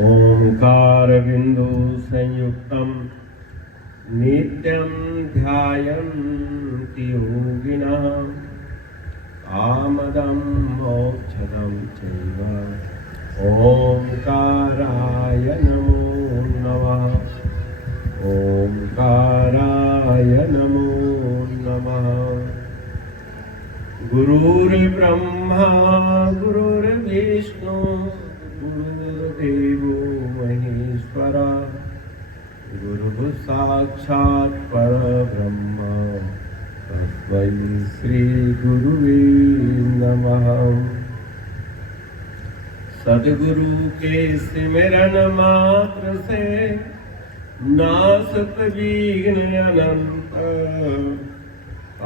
ओंकार बिंदु संयुक्तम नित्यं ध्यायन्ति योगिनां कामदं मोक्षदं चैव ओंकाराय नमो नमः। ओंकाराय नमो नमः। गुरुर्ब्रह्मा गुरुर्विष्णु गुरुर्देवो महेश्वरा गुरुः साक्षात् परब्रह्म तस्मै श्री गुरुवे नमः। सद्गुरु के सिमरन मात्र से नासत विघ्न अनंत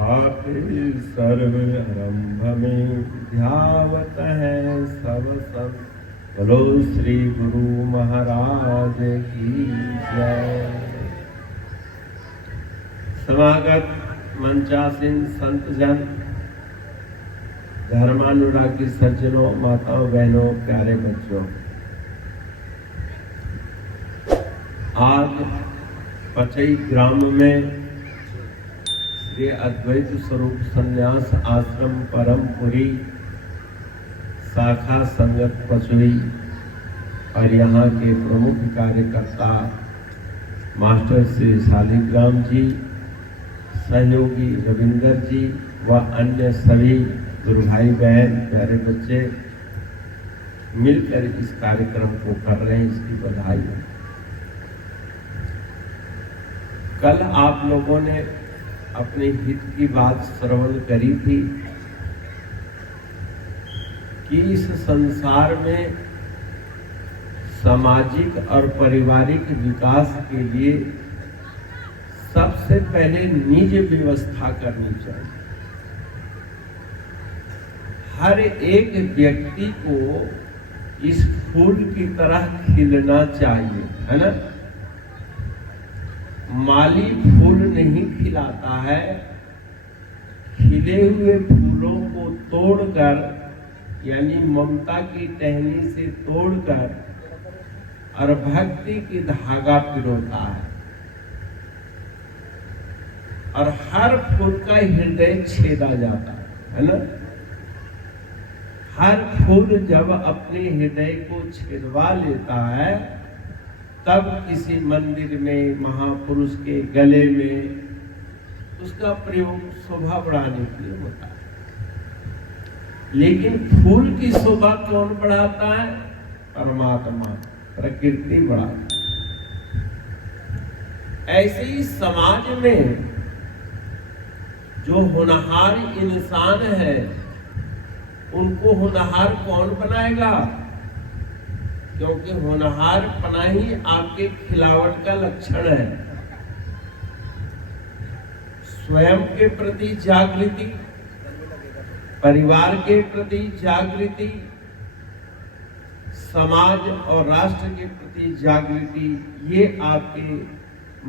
आपे सर्व आरंभ में ध्यावत है सब संत। बोलो श्री गुरु महाराज की जय। समागत मंचासीन संत जन, धर्मानुरागी सज्जनों, माताओं, बहनों, प्यारे बच्चों, आज पचई ग्राम में श्री अद्वैत स्वरूप संन्यास आश्रम परमपुरी शाखा संगत पचई और यहाँ के प्रमुख कार्यकर्ता मास्टर श्री शालिग्राम जी, सहयोगी रविंदर जी व अन्य सभी गुरु भाई बहन, प्यारे बच्चे मिलकर इस कार्यक्रम को कर रहे हैं, इसकी बधाई है। कल आप लोगों ने अपने हित की बात श्रवण करी थी कि इस संसार में सामाजिक और पारिवारिक विकास के लिए सबसे पहले निज व्यवस्था करनी चाहिए। हर एक व्यक्ति को इस फूल की तरह खिलना चाहिए, है ना। माली फूल नहीं खिलाता है, खिले हुए फूलों को तोड़कर यानी ममता की टहनी से तोड़कर और भक्ति की धागा पिरोता है। और हर फूल का हृदय छेदा जाता है ना। हर फूल जब अपने हृदय को छेदवा लेता है तब किसी मंदिर में महापुरुष के गले में उसका प्रयोग शोभा बढ़ाने के लिए होता है। लेकिन फूल की शोभा कौन बढ़ाता है? परमात्मा, प्रकृति बढ़ाता है। ऐसे ही समाज में जो होनहार इंसान है उनको होनहार कौन बनाएगा? क्योंकि होनहारपना ही आपके खिलावट का लक्षण है। स्वयं के प्रति जागृति, परिवार के प्रति जागृति, समाज और राष्ट्र के प्रति जागृति, ये आपके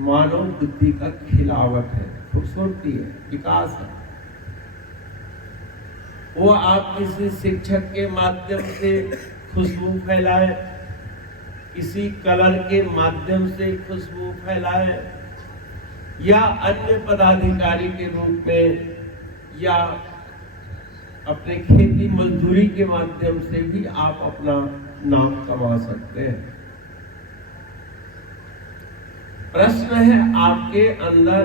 मानव बुद्धि का खिलावट है, खूबसूरती है, विकास है। वो आप किसी शिक्षक के माध्यम से खुशबू फैलाए, किसी कलर के माध्यम से खुशबू फैलाए, या अन्य पदाधिकारी के रूप में, या अपने खेती मजदूरी के माध्यम से भी आप अपना नाम कमा सकते हैं। प्रश्न है आपके अंदर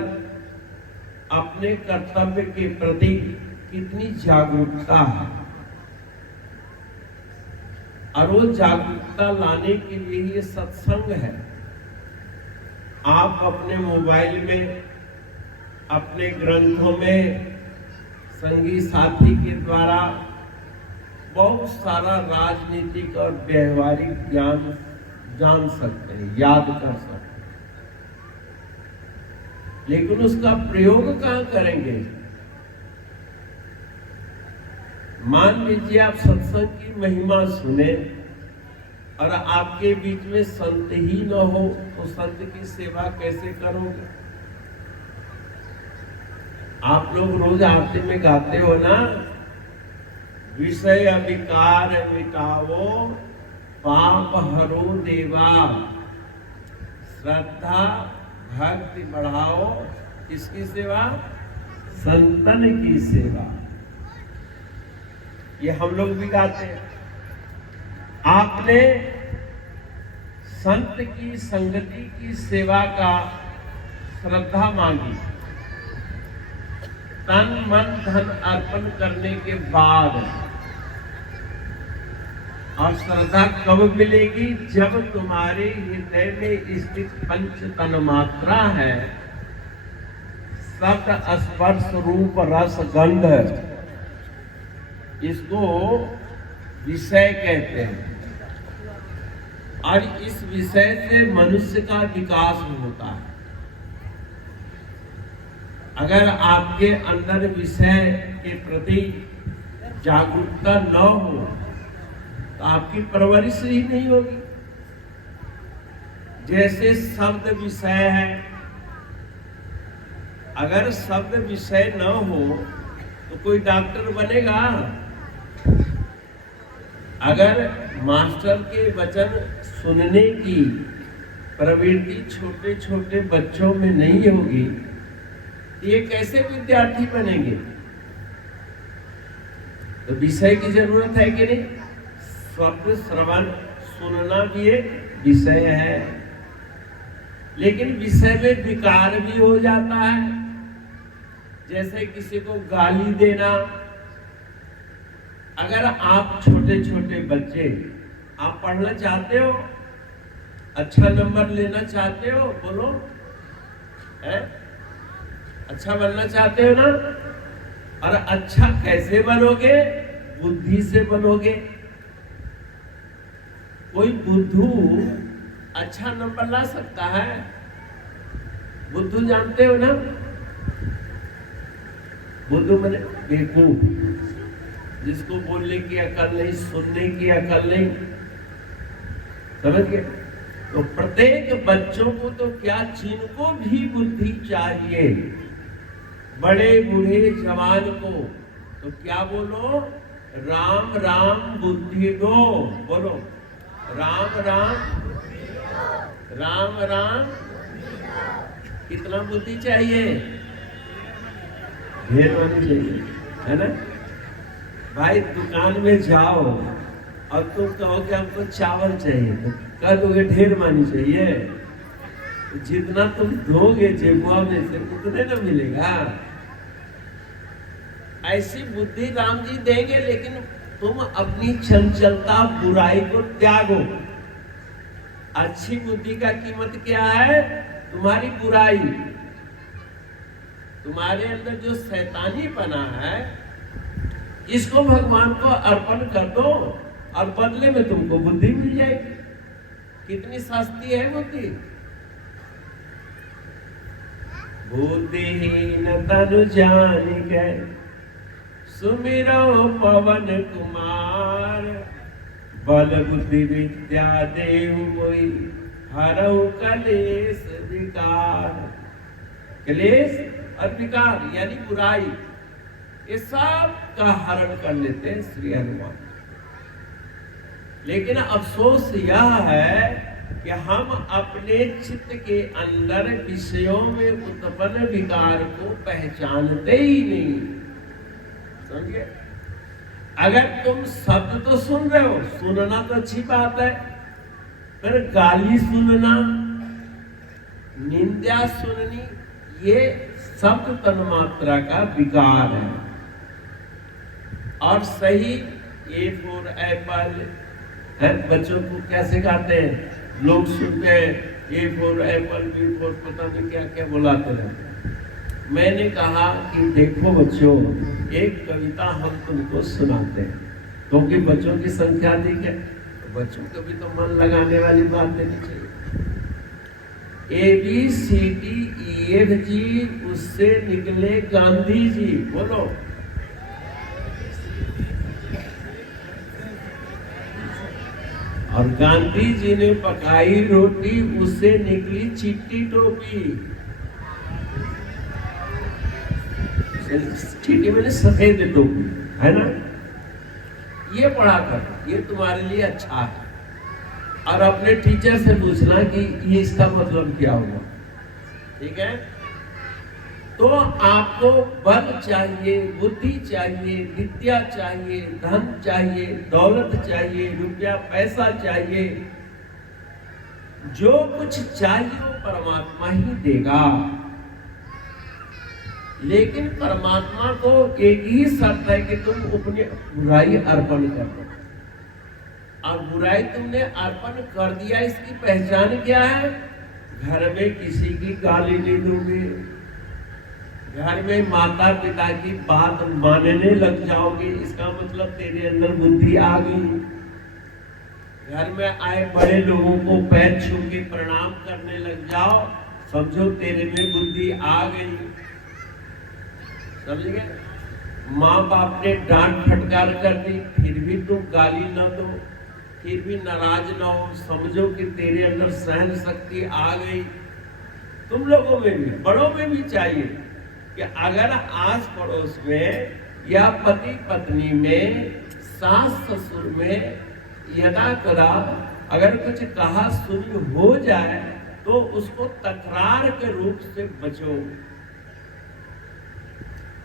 अपने कर्तव्य के प्रति कितनी जागरूकता है। और वो जागरूकता लाने के लिए ये सत्संग है। आप अपने मोबाइल में, अपने ग्रंथों में, संगी साथी के द्वारा बहुत सारा राजनीतिक और व्यवहारिक ज्ञान जान सकते हैं, याद कर सकते हैं, लेकिन उसका प्रयोग कहाँ करेंगे? मान लीजिए आप सत्संग की महिमा सुने और आपके बीच में संत ही न हो तो संत की सेवा कैसे करोगे? आप लोग रोज आरती में गाते हो ना, विषय विकार मिटावो पाप हरो देवा, श्रद्धा भक्ति बढ़ाओ, किसकी सेवा? संतन की सेवा। ये हम लोग भी गाते हैं। आपने संत की संगति की सेवा का श्रद्धा मांगी, तन मन धन अर्पण करने के बाद, और श्रद्धा कब मिलेगी? जब तुम्हारे हृदय में स्थित पंच तन मात्रा है, शब्द स्पर्श रूप रस गंध, इसको विषय कहते हैं। और इस विषय से मनुष्य का विकास होता है। अगर आपके अंदर विषय के प्रति जागरूकता न हो तो आपकी परवरिश ही नहीं होगी। जैसे शब्द विषय है, अगर शब्द विषय न हो तो कोई डॉक्टर बनेगा? अगर मास्टर के वचन सुनने की प्रवृत्ति छोटे छोटे बच्चों में नहीं होगी, ये कैसे विद्यार्थी बनेंगे? तो विषय की जरूरत है कि नहीं? शब्द श्रवण सुनना भी एक विषय है, लेकिन विषय में विकार भी हो जाता है। जैसे किसी को गाली देना। अगर आप छोटे छोटे बच्चे, आप पढ़ना चाहते हो, अच्छा नंबर लेना चाहते हो, बोलो है? अच्छा बनना चाहते हो ना? और अच्छा कैसे बनोगे? बुद्धि से बनोगे। कोई बुद्धू अच्छा नंबर ला सकता है? बुद्धू जानते हो ना? बुद्धू मैंने बेवकूफ, जिसको बोलने की अकल नहीं, सुनने की अकल नहीं, समझ गए? तो प्रत्येक बच्चों को तो क्या, जिनको भी बुद्धि चाहिए, बड़े बूढ़े जवान को, तो क्या बोलो? राम राम बुद्धि दो। बोलो राम राम, राम राम। कितना बुद्धि चाहिए? ढेर होनी चाहिए, है ना? भाई दुकान में जाओ और तुम कहो कि हमको चावल चाहिए, तो कह दोगे ढेर मानी चाहिए। जितना तुम दोगे जेबुआ में से उतने ना मिलेगा। ऐसी बुद्धि राम जी देंगे, लेकिन तुम अपनी चंचलता बुराई को त्यागो। अच्छी बुद्धि का कीमत क्या है? तुम्हारी बुराई। तुम्हारे अंदर जो शैतानी बना है, इसको भगवान को अर्पण कर दो और बदले में तुमको बुद्धि मिल जाएगी। कितनी सस्ती है बुद्धि। बुद्धिहीन तनु जान गए, सुमिरो पवन कुमार, बल बुद्धि विद्या देव मोई, हरऊ कलेश विकार। क्लेश और विकार यानी बुराई, ये सब का हरण कर लेते हैं श्री हनुमान। लेकिन अफसोस यह है कि हम अपने चित्त के अंदर विषयों में उत्पन्न विकार को पहचानते ही नहीं। समझे? अगर तुम शब्द तो सुन रहे हो, सुनना तो अच्छी बात है, पर गाली सुनना, निंदा सुननी, ये शब्द तन्मात्रा का विकार है। और सही ए फॉर एप्पल है, बच्चों को कैसे गाते हैं? लोग सुनते हैं A for apple, B for पता नहीं क्या क्या बुलाते रहते। मैंने कहा कि देखो बच्चों, एक कविता हम तुमको सुनाते हैं, क्योंकि बच्चों की संख्या अधिक है, तो बच्चों को भी तो मन लगाने वाली बात देनी चाहिए। ABCDEFG, उससे निकले गांधी जी। बोलो और गांधी जी ने पकाई रोटी, उससे निकली चिट्टी टोपी। ठीक है, मैंने सफेद टोपी है ना, ये पढ़ा कर, ये तुम्हारे लिए अच्छा है। और अपने टीचर से पूछना कि ये इसका मतलब क्या हुआ, ठीक है। तो आपको बल चाहिए, बुद्धि चाहिए, विद्या चाहिए, धन चाहिए, दौलत चाहिए, रुपया पैसा चाहिए, जो कुछ चाहिए वो परमात्मा ही देगा। लेकिन परमात्मा को एक ही शर्त है कि तुम अपनी बुराई अर्पण कर दो। और बुराई तुमने अर्पण कर दिया, इसकी पहचान क्या है? घर में किसी की गाली नहीं दोगे, घर में माता पिता की बात मानने लग जाओगे, इसका मतलब तेरे अंदर बुद्धि आ गई। घर में आए बड़े लोगों को पैर छू के प्रणाम करने लग जाओ, समझो तेरे में बुद्धि आ गई। समझ गए? माँ बाप ने डांट फटकार कर दी, फिर भी तुम गाली न दो, फिर भी नाराज न हो, समझो कि तेरे अंदर सहन शक्ति आ गई। तुम लोगों में भी, बड़ों में भी चाहिए कि अगर आस पड़ोस में या पति पत्नी में, सास ससुर में यदा कदा अगर कुछ कहा सुनी हो जाए तो उसको तकरार के रूप से बचो।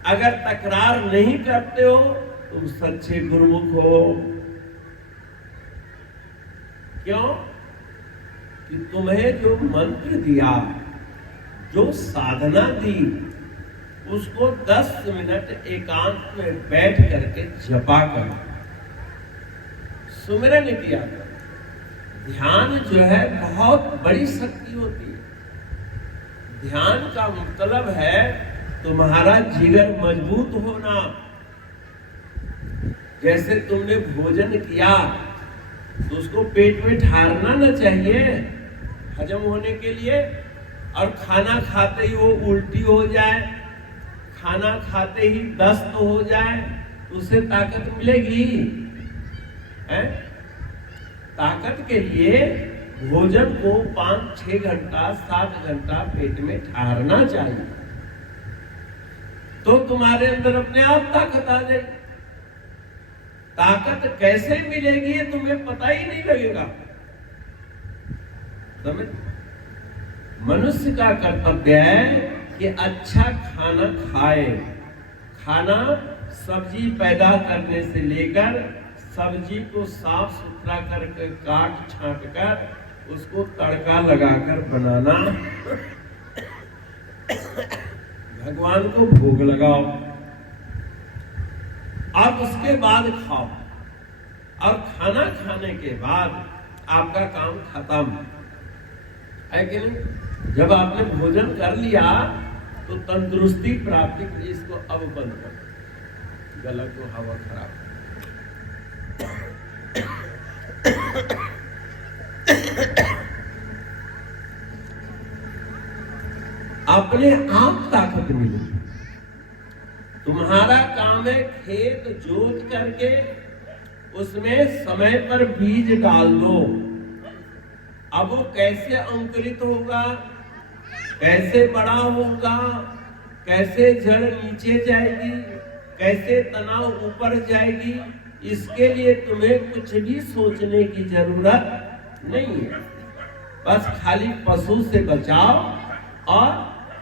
अगर तकरार नहीं करते हो तुम सच्चे गुरुमुख हो। क्यों? कि तुम्हें जो मंत्र दिया, जो साधना दी, उसको 10 मिनट एकांत में बैठ करके जपा कर, सुमिरन किया कर। ध्यान जो है बहुत बड़ी शक्ति होती है। ध्यान का मतलब है तुम्हारा जिगर मजबूत होना। जैसे तुमने भोजन किया तो उसको पेट में ठहरना न चाहिए हजम होने के लिए, और खाना खाते ही वो उल्टी हो जाए, खाना खाते ही दस्त हो जाए, उससे ताकत मिलेगी? है? ताकत के लिए भोजन को 5-6 घंटा 7 घंटा पेट में ठहरना चाहिए, तो तुम्हारे अंदर अपने आप ताकत आ जाएगी। ताकत कैसे मिलेगी ये तुम्हें पता ही नहीं लगेगा। समझ? मनुष्य का कर्तव्य है कि अच्छा खाना खाए। खाना सब्जी पैदा करने से लेकर सब्जी को साफ सुथरा करके काट छांट कर उसको तड़का लगाकर बनाना, भगवान को भोग लगाओ, आप उसके बाद खाओ, और खाना खाने के बाद आपका काम खत्म है कि नहीं? जब आपने भोजन कर लिया तो तंदुरुस्ती प्राप्ति के लिए इसको अब बंद कर, गला को हवा खराब। अपने आप ताकत मिलेगी। तुम्हारा काम है खेत जोत करके उसमें समय पर बीज डाल दो। अब वो कैसे अंकुरित होगा, कैसे बड़ा होगा, कैसे जड़ नीचे जाएगी, कैसे तनाव ऊपर जाएगी, इसके लिए तुम्हें कुछ भी सोचने की जरूरत नहीं है। बस खाली पशु से बचाओ और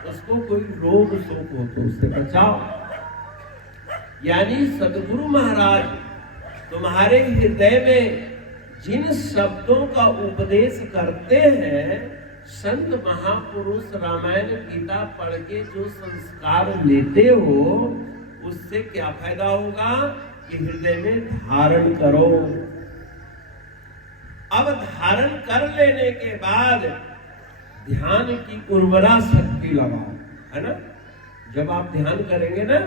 उसको कोई रोग शोक हो तो उससे बचाओ। यानी सदगुरु महाराज तुम्हारे हृदय में जिन शब्दों का उपदेश करते हैं, संत महापुरुष रामायण गीता पढ़ के जो संस्कार लेते हो, उससे क्या फायदा होगा कि हृदय में धारण करो। अब धारण कर लेने के बाद ध्यान की उर्वरा शक्ति लगाओ, है ना? जब आप ध्यान करेंगे ना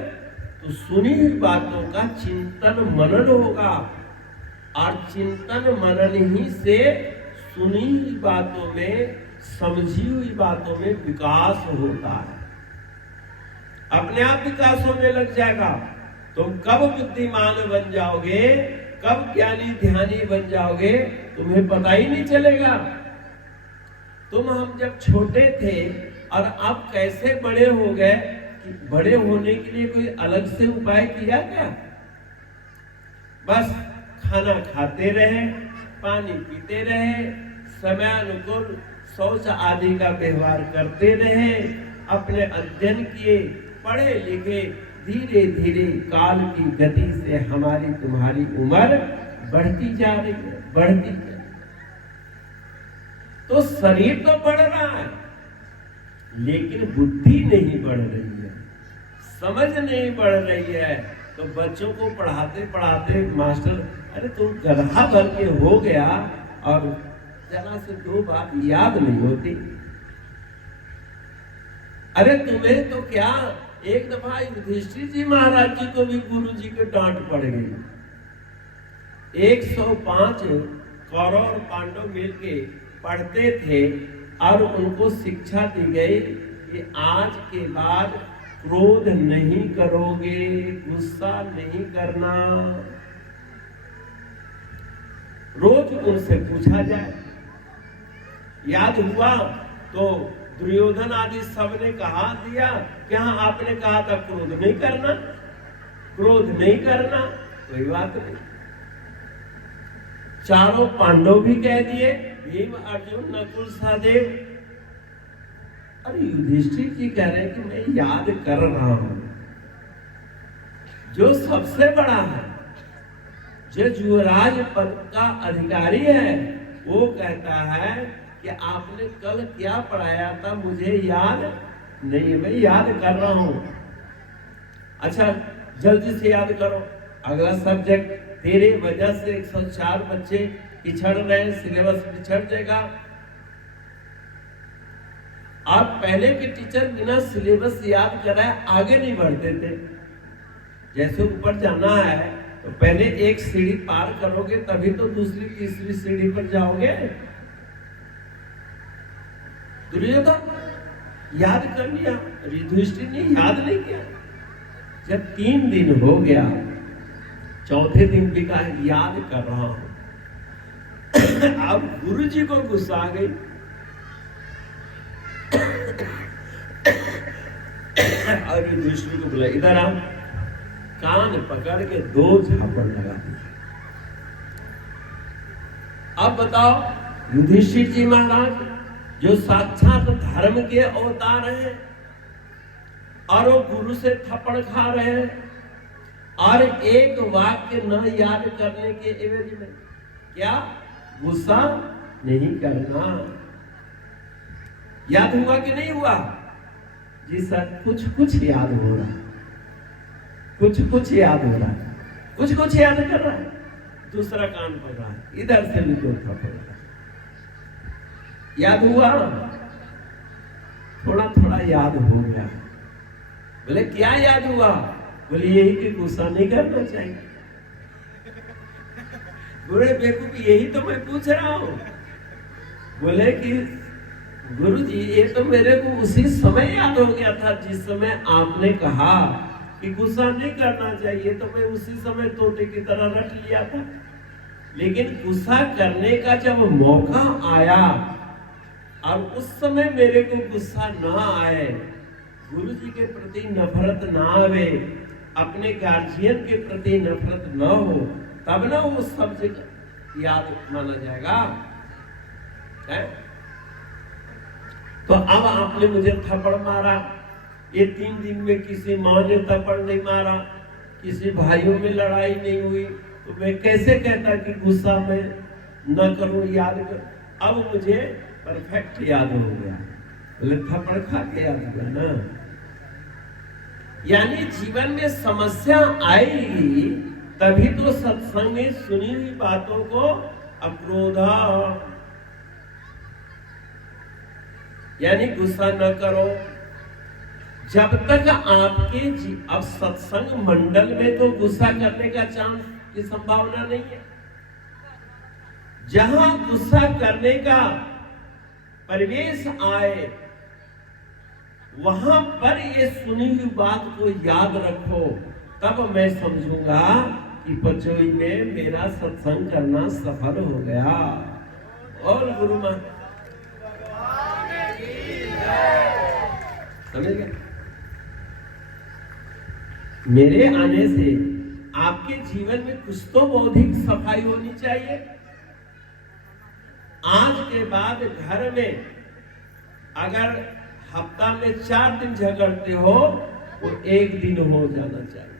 तो सुनी हुई बातों का चिंतन मनन होगा, और चिंतन मनन ही से सुनी हुई बातों में, समझी हुई बातों में विकास होता है। अपने आप विकास होने लग जाएगा। तुम कब बुद्धिमान बन जाओगे, कब ज्ञानी ध्यानी बन जाओगे, तुम्हें पता ही नहीं चलेगा। हम जब छोटे थे और अब कैसे बड़े हो गए कि बड़े होने के लिए कोई अलग से उपाय किया क्या? बस खाना खाते रहे, पानी पीते रहे, समयानुकूल शौच आदि का व्यवहार करते रहे, अपने अध्ययन किए, पढ़े लिखे, धीरे धीरे काल की गति से हमारी तुम्हारी उम्र बढ़ती जा रही है, बढ़ती है। तो शरीर तो बढ़ रहा है, लेकिन बुद्धि नहीं बढ़ रही है, समझ नहीं बढ़ रही है। तो बच्चों को पढ़ाते पढ़ाते मास्टर, अरे तुम गधा भर के हो गया और जरा से दो बात याद नहीं होती। अरे तुम्हें तो क्या, एक दफा युधिष्ठिर जी महाराज जी को भी गुरु जी के डांट पड़ गई। 105 कौरव और पांडव मिलके पढ़ते थे और उनको शिक्षा दी गई कि आज के बाद क्रोध नहीं करोगे, गुस्सा नहीं करना। रोज उनसे पूछा जाए, याद हुआ तो दुर्योधन आदि सबने कहा दिया कि हाँ आपने कहा था क्रोध नहीं करना, क्रोध नहीं करना, कोई बात नहीं। चारों पांडव भी कह दिए, भीम अर्जुन नकुल सहदेव। अरे युधिष्ठिर जी कह रहे हैं कि मैं याद कर रहा हूं, जो सबसे बड़ा है, जो युवराज पद का अधिकारी है, वो कहता है कि आपने कल क्या पढ़ाया था मुझे याद नहीं है, मैं याद कर रहा हूं। अच्छा जल्दी से याद करो, अगला सब्जेक्ट। तेरे वजह से 104 बच्चे पिछड़ रहे, सिलेबस पिछड़ जाएगा। आप पहले के टीचर बिना सिलेबस याद कराए आगे नहीं बढ़ते थे। जैसे ऊपर जाना है तो पहले एक सीढ़ी पार करोगे तभी तो दूसरी तीसरी सीढ़ी पर जाओगे। दुर्योधन याद कर लिया, युधिष्ठिर ने याद नहीं किया। जब 3 दिन हो गया, चौथे दिन भी कहा याद कर रहा हूं। अब गुरु जी को गुस्सा आ गई। और युधिष्ठिर को बोला इधर आ, कान पकड़ के 2 झापड़ लगा दिया। अब बताओ, युधिष्ठिर जी महाराज जो साक्षात धर्म के अवतार हैं और वो गुरु से थप्पड़ खा रहे हैं, और एक वाक्य न याद करने के एवज में क्या गुस्सा नहीं करना। याद हुआ कि नहीं हुआ? जी सर, कुछ कुछ याद हो रहा है, कुछ कुछ याद हो रहा है, कुछ कुछ याद कर रहा है। दूसरा कान पकड़ा है, इधर से भी 2 थप्पड़ लगा। याद हुआ, थोड़ा थोड़ा याद हो गया। बोले क्या याद हुआ? बोले यही कि गुस्सा नहीं करना चाहिए। बोले बेवकूफ, यही तो मैं पूछ रहा हूं। बोले कि गुरु जी ये तो मेरे को उसी समय याद हो गया था जिस समय आपने कहा कि गुस्सा नहीं करना चाहिए, तो मैं उसी समय तोते की तरह रट लिया था। लेकिन गुस्सा करने का जब मौका आया और उस समय मेरे को गुस्सा ना आए, गुरु जी के प्रति नफरत ना आवे, अपने गार्जियन के प्रति नफरत न हो, तब ना वो सब्जेक्ट याद माना जाएगा है? तो अब आपने मुझे थप्पड़ मारा, ये 3 दिन में किसी माँ ने थप्पड़ नहीं मारा, किसी भाइयों में लड़ाई नहीं हुई, तो मैं कैसे कहता कि गुस्सा में न करूं, याद कर। अब मुझे परफेक्ट याद हो गया। बोले थप्पड़ खा के याद हुआ ना। यानी जीवन में समस्या आएगी तभी तो सत्संग में सुनी हुई बातों को अक्रोधा, यानी गुस्सा न करो। जब तक आपके अब सत्संग मंडल में तो गुस्सा करने का चांस की संभावना नहीं है। जहां गुस्सा करने का परिवेश आए वहां पर ये सुनी हुई बात को याद रखो, तब मैं समझूंगा कि पचोई में मेरा सत्संग करना सफल हो गया। और गुरु मान समझ गए? मेरे आने से आपके जीवन में कुछ तो बौद्धिक सफाई होनी चाहिए। आज के बाद घर में अगर हफ्ता में 4 दिन झगड़ते हो तो 1 दिन हो जाना चाहिए,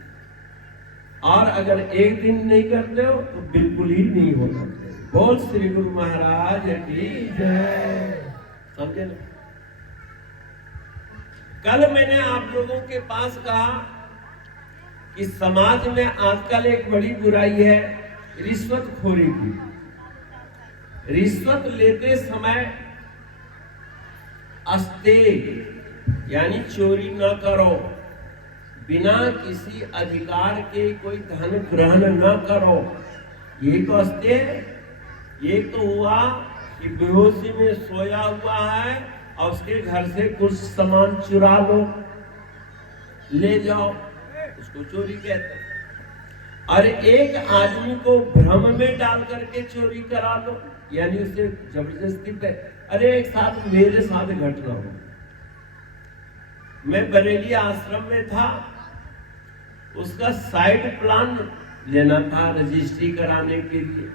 और अगर 1 दिन नहीं करते हो तो बिल्कुल ही नहीं होना चाहिए। बोल श्री गुरु महाराज की जय। समझे ना? कल मैंने आप लोगों के पास कहा कि समाज में आजकल एक बड़ी बुराई है रिश्वतखोरी की। रिश्वत लेते समय अस्तेय यानी चोरी न करो, बिना किसी अधिकार के कोई धन ग्रहण न करो, ये तो अस्तेय है। ये तो हुआ कि बेहोशी में सोया हुआ है और उसके घर से कुछ सामान चुरा लो, ले जाओ, उसको चोरी कहते हैं। और एक आदमी को भ्रम में डाल करके चोरी करा लो, यानी उसे जबरदस्ती पे। अरे एक साथ मेरे साथ घटना हो, मैं बरेली आश्रम में था, उसका साइट प्लान लेना था रजिस्ट्री कराने के लिए,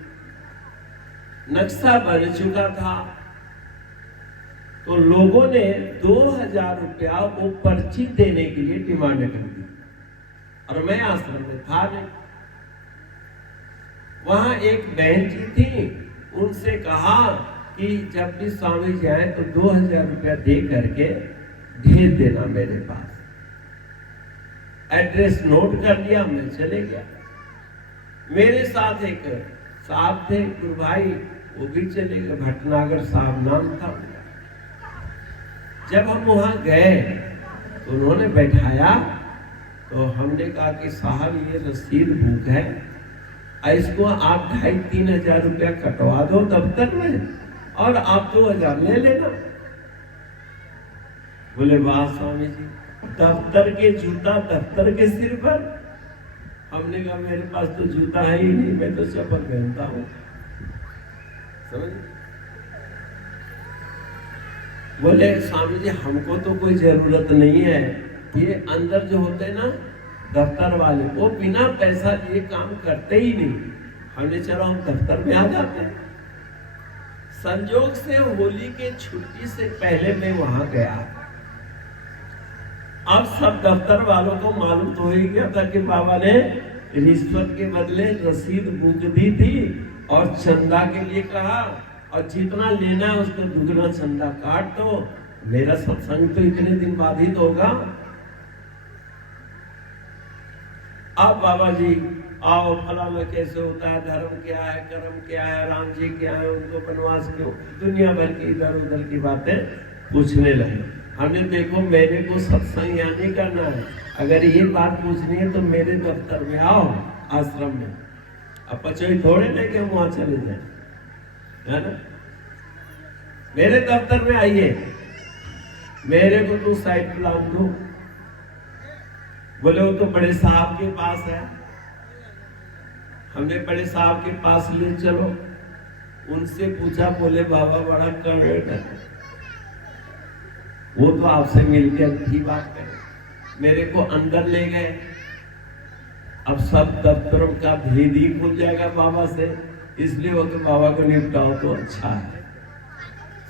नक्शा बन चुका था, तो लोगों ने 2000 रुपया वो पर्ची देने के लिए डिमांड कर दी, और मैं आश्रम में था नहीं। वहां एक बहन जी थी, उनसे कहा कि जब भी स्वामी जी आए तो 2000 रुपया दे करके भेज देना मेरे पास। एड्रेस नोट कर लिया, मैं चले गया। मेरे साथ एक साहब थे गुरु भाई, वो भी चले गए, भटनागर साहब नाम था। जब हम वहां गए तो उन्होंने बैठाया, तो हमने कहा कि साहब ये रसीद बुक है, इसको आप 2500-3000 हजार रुपया कटवा दो दफ्तर में, और आप 2000 ले लेना। बोले वाह स्वामी जी, दफ्तर के जूता दफ्तर के सिर पर। हमने कहा मेरे पास तो जूता है ही नहीं, मैं तो चप्पल पहनता हूं। समझ? बोले स्वामी जी हमको तो कोई जरूरत नहीं है, ये अंदर जो होते हैं ना दफ्तर वाले, वो बिना पैसा लिए काम करते ही नहीं। हमने चलो हम दफ्तर में आ जाते हैं। संजोग से होली के छुट्टी से पहले मैं वहां गया। अब सब दफ्तर वालों को मालूम तो ही गया था कि बाबा ने रिश्वत के बदले रसीद बुक दी थी और चंदा के लिए कहा, और जितना लेना है उसको दुगना चंदा काट दो। मेरा सत्संग तो इतने दिन बाद ही तो होगा। अब बाबा जी आओ, फलाना कैसे होता है, धर्म क्या है, कर्म क्या है, राम जी क्या है, उनको वनवास क्यों, दुनिया भर की इधर उधर की बातें पूछने लगे। हमने देखो मेरे को सत्संग यहाँ नहीं करना है, अगर ये बात पूछनी है तो मेरे दफ्तर में आओ आश्रम में। अब पचोई थोड़े लेके हम वहां चले जाए, है ना? मेरे दफ्तर में आइए, मेरे को तो साइड प्लान दो। बोले वो तो बड़े साहब के पास है। हमने बड़े साहब के पास ले चलो, उनसे पूछा, बोले बाबा बड़ा कर्नेट है, वो तो आपसे मिलकर अच्छी बात करे। मेरे को अंदर ले गए। अब सब दफ्तरों का भेद ही खुल जाएगा बाबा से, इसलिए वो कि बाबा को निपटाओ तो अच्छा है।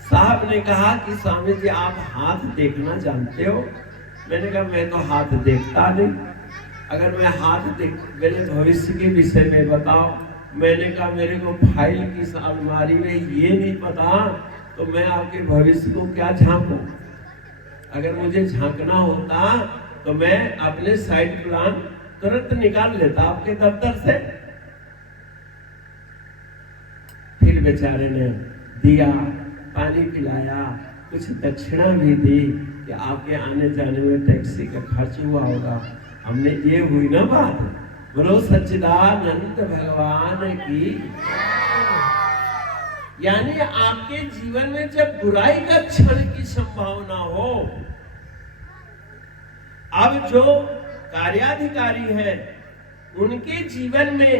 साहब ने कहा कि स्वामी जी आप हाथ देखना जानते हो? मैंने कहा मैं तो हाथ देखता नहीं। अगर मैं हाथ देख, मेरे भविष्य के विषय में बताओ। मैंने कहा मेरे को फाइल की अलमारी में ये नहीं पता, तो मैं आपके भविष्य को क्या झांकूं? अगर मुझे झांकना होता तो मैं अपने साइड प्लान तुरंत निकाल लेता आपके दफ्तर से। फिर बेचारे ने दिया, पानी पिलाया, कुछ दक्षिणा भी दी कि आपके आने जाने में टैक्सी का खर्च हुआ होगा। हमने ये हुई ना बात। बोलो सच्चिदानंद भगवान की। यानी आपके जीवन में जब बुराई का क्षण की संभावना हो, अब जो कार्याधिकारी है उनके जीवन में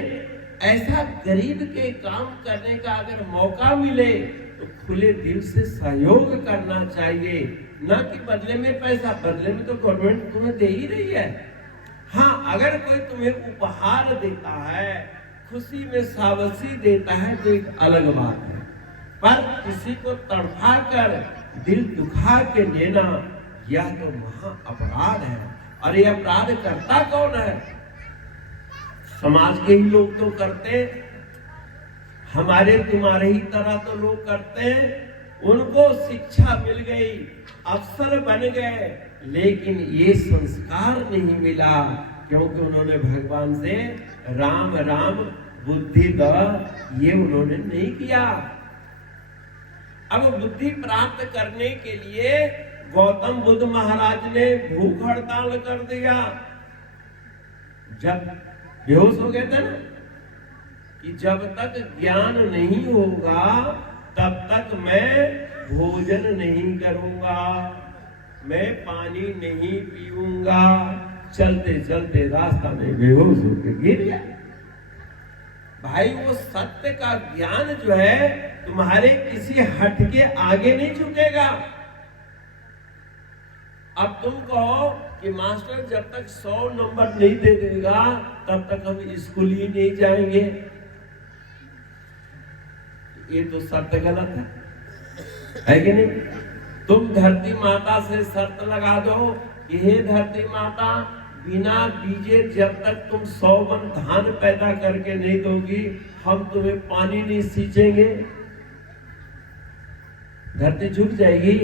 ऐसा गरीब के काम करने का अगर मौका मिले तो खुले दिल से सहयोग करना चाहिए, ना कि बदले में पैसा। बदले में तो गवर्नमेंट तुम्हें दे ही रही है। हाँ, अगर कोई तुम्हें उपहार देता है, खुशी में शाबाशी देता है तो एक अलग बात है, पर किसी को तड़फा कर दिल दुखा के देना यह तो महा अपराध है। और ये अपराध करता कौन है? समाज के ही लोग तो करते, हमारे तुम्हारे ही तरह तो लोग करते हैं। उनको शिक्षा मिल गई, अफसर बन गए, लेकिन ये संस्कार नहीं मिला, क्योंकि उन्होंने भगवान से राम राम बुद्धि द, ये उन्होंने नहीं किया। अब बुद्धि प्राप्त करने के लिए गौतम बुद्ध महाराज ने भूख हड़ताल कर दिया। जब बेहोश हो गए थे ना, कि जब तक ज्ञान नहीं होगा तब तक मैं भोजन नहीं करूंगा, मैं पानी नहीं पीऊंगा। चलते चलते रास्ता में बेहोश होकर गिर गया। भाई वो सत्य का ज्ञान जो है तुम्हारे किसी हट के आगे नहीं झुकेगा। अब तुम कहो कि मास्टर जब तक 100 नंबर नहीं दे देगा तब तक हम स्कूल ही नहीं जाएंगे, ये तो सत्य गलत है कि नहीं? तुम धरती माता से शर्त लगा दो कि हे धरती माता, बिना बीजे जब तक तुम 100 मन धान पैदा करके नहीं दोगी, हम तुम्हें पानी नहीं सींचेंगे। धरती झुक जाएगी।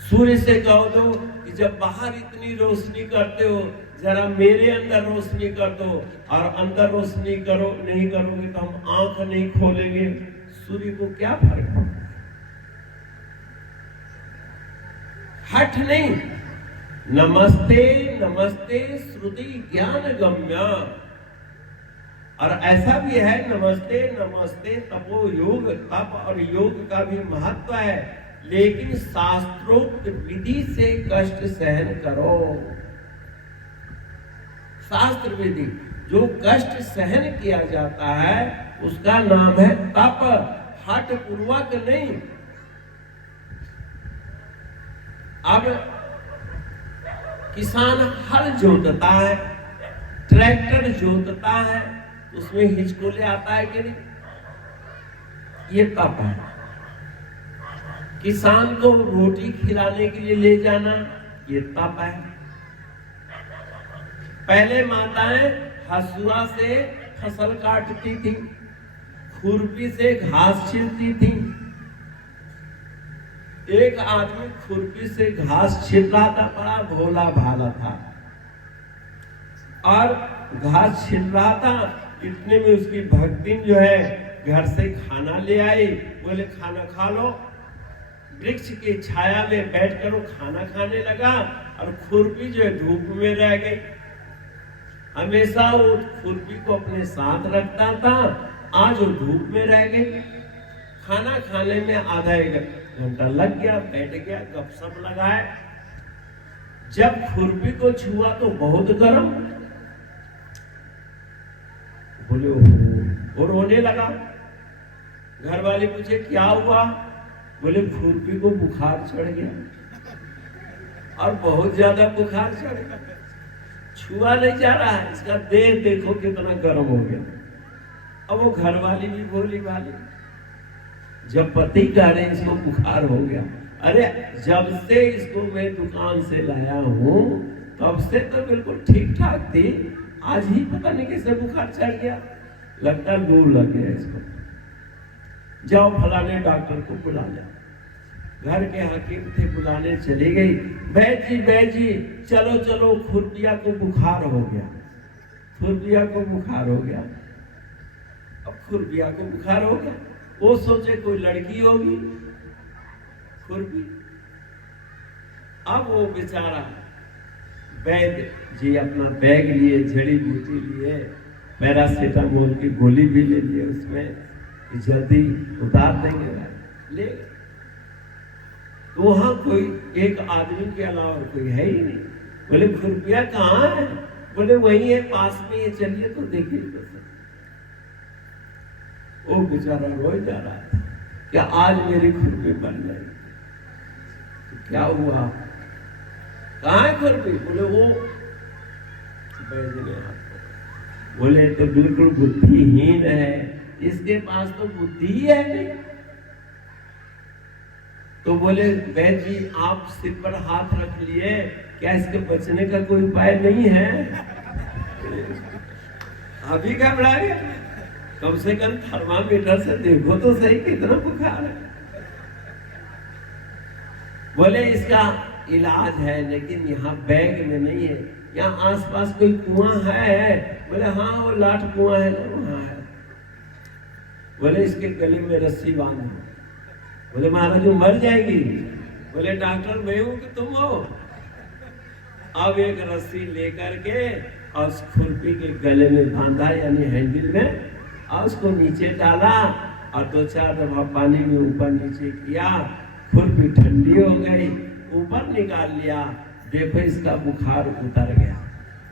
सूर्य से कहो दो कि जब बाहर इतनी रोशनी करते हो, जरा मेरे अंदर रोशनी कर दो, और अंदर रोशनी करो नहीं करोगे तो हम आंख नहीं खोलेंगे। सूर्य को क्या फर्क पड़ता है? हठ नहीं। नमस्ते नमस्ते श्रुति ज्ञान गम्य। और ऐसा भी है, नमस्ते नमस्ते तपो योग, तप और योग का भी महत्व है, लेकिन शास्त्रोक्त विधि से कष्ट सहन करो। शास्त्र विधि जो कष्ट सहन किया जाता है उसका नाम है तप, हठ पूर्वक नहीं। अब किसान हल जोतता है, ट्रैक्टर जोतता है, उसमें हिचकोले आता है कि नहीं? ये तप है। किसान को रोटी खिलाने के लिए ले जाना, ये तप है। पहले माताएं हसुआ से फसल काटती थी, खुरपी से घास छीलती थी। एक आदमी खुरपी से घास छील रहा था, बड़ा भोला भाला था, और घास छील रहा था। इतने में उसकी भक्तिन जो है घर से खाना ले आई। बोले खाना खा लो। वृक्ष की छाया में बैठकर वो खाना खाने लगा, और खुरपी जो है धूप में रह गई। हमेशा वो खुरपी को अपने साथ रखता था, आज वो धूप में रह गई। खाना खाने में आधा एक घंटा लग गया, बैठ गया, गपशप लगाए। जब खुरपी को छुआ तो बहुत गर्म। बोले ओहो, और रोने लगा। घर वाले पूछे क्या हुआ? बोले खुरपी को बुखार चढ़ गया, और बहुत ज्यादा बुखार चढ़ गया, छुआ नहीं जा रहा है, इसका देह देखो कितना गर्म हो गया। अब वो घर वाली भी भोली भाली, जब पति कह रहे इसको बुखार हो गया, अरे जब से इसको मैं दुकान से लाया हूं तब से तो बिल्कुल ठीक ठाक थी, आज ही पता नहीं कैसे बुखार चढ़ गया, लगता है लू लग गया इसको। जाओ फलाने डॉक्टर को बुला लिया। घर के हकीम थे, बुलाने चली गई। बैठ जी चलो चलो, खुरपिया को बुखार हो गया, खुरपिया को बुखार हो गया। अब खुरपिया को बुखार हो गया, वो सोचे कोई लड़की होगी खुरपी। अब वो बेचारा वैद्य जी अपना बैग लिए, जड़ी बूटी लिए, पैरासीटामोल की गोली भी ले लिए, उसमें जल्दी उतार देंगे, ले। तो वहां कोई एक आदमी के अलावा कोई है ही नहीं। बोले खुरपिया कहाँ है? बोले वही है पास में, ये चलिए तो देखिए। तो वो बेचारा रोए जा रहा था, क्या आज मेरी खुरपी बन जाएगी? तो क्या हुआ? कहाँ है खुरपी? बोले वो बैजनाथ को। बोले तो बिल्कुल बुद्धिहीन है, इसके पास तो बुद्धि ही है नहीं। तो बोले वैद्य जी आप सिर पर हाथ रख लिए, क्या इसके बचने का कोई उपाय नहीं है? अभी घबरा गया, कम से कम थर्मामीटर से देखो तो सही कितना बुखार है। बोले इसका इलाज है लेकिन यहाँ बैग में नहीं है, यहाँ आसपास कोई कुआं है? बोले हाँ वो लाठ कुआं है ना, वहां है। बोले इसके गले में रस्सी बांधो। बोले महाराज वो मर जाएगी। बोले डॉक्टर मैं हूं कि तुम हो? अब एक रस्सी लेकर के और उस खुरपी के गले में बांधा, यानी हैंडल में, और उसको नीचे डाला और 2-4 दफा पानी में ऊपर नीचे किया। खुरपी ठंडी हो गई, ऊपर निकाल लिया, देखो इसका बुखार उतर गया।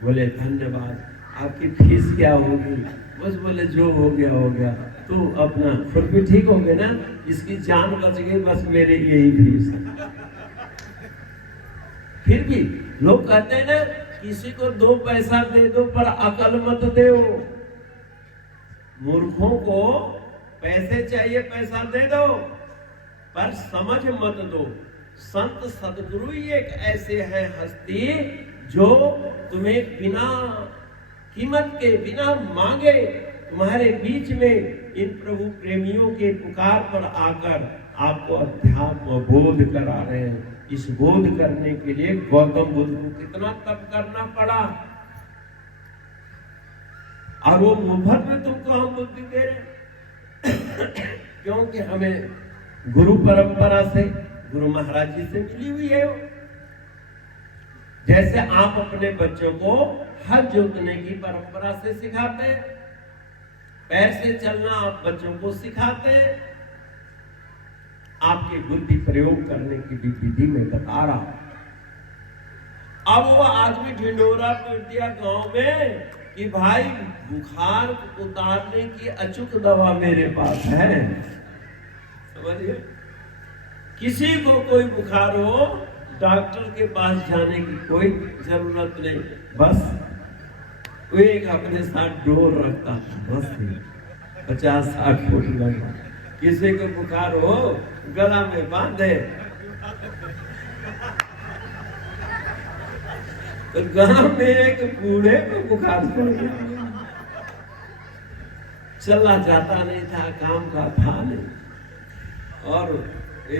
बोले धन्यवाद, आपकी फीस क्या होगी? बस बोले जो हो गया हो गया, तो अपना खुरपी ठीक हो गया ना, इसकी जान बच गई, बस मेरे यही फीस है। फिर भी लोग कहते हैं ना, किसी को 2 पैसा दे दो पर अकल मत दो। मूर्खों को पैसे चाहिए, पैसा दे दो पर समझ मत दो। संत सदगुरु ही एक ऐसे है हस्ती जो तुम्हें बिना कीमत के, बिना मांगे तुम्हारे बीच में इन प्रभु प्रेमियों के पुकार पर आकर आपको अध्यात्म बोध करा रहे हैं। इस बोध करने के लिए गौतम बुद्ध को कितना तप करना पड़ा, और वो मुफ्त में तुमको हम बुद्धि दे रहे क्योंकि हमें गुरु परंपरा से, गुरु महाराज जी से मिली हुई है। जैसे आप अपने बच्चों को हल जोतने की परंपरा से सिखाते हैं, पैर से चलना आप बच्चों को सिखाते हैं, आपकी बुद्धि प्रयोग करने की भी विधि में बता रहा हूं। अब वो आदमी ढिंडोरा पीट दिया गांव में कि भाई बुखार उतारने की अचूक दवा मेरे पास है। समझिए, किसी को कोई बुखार हो, डॉक्टर के पास जाने की कोई जरूरत नहीं, बस वो एक अपने साथ डोर रखता था, बस 50-60 फुट लंबा। किसी को बुखार हो गला में बांधे तो गांव में एक बूढ़े को बुखार पड़ गया, चला जाता नहीं था, काम का था नहीं, और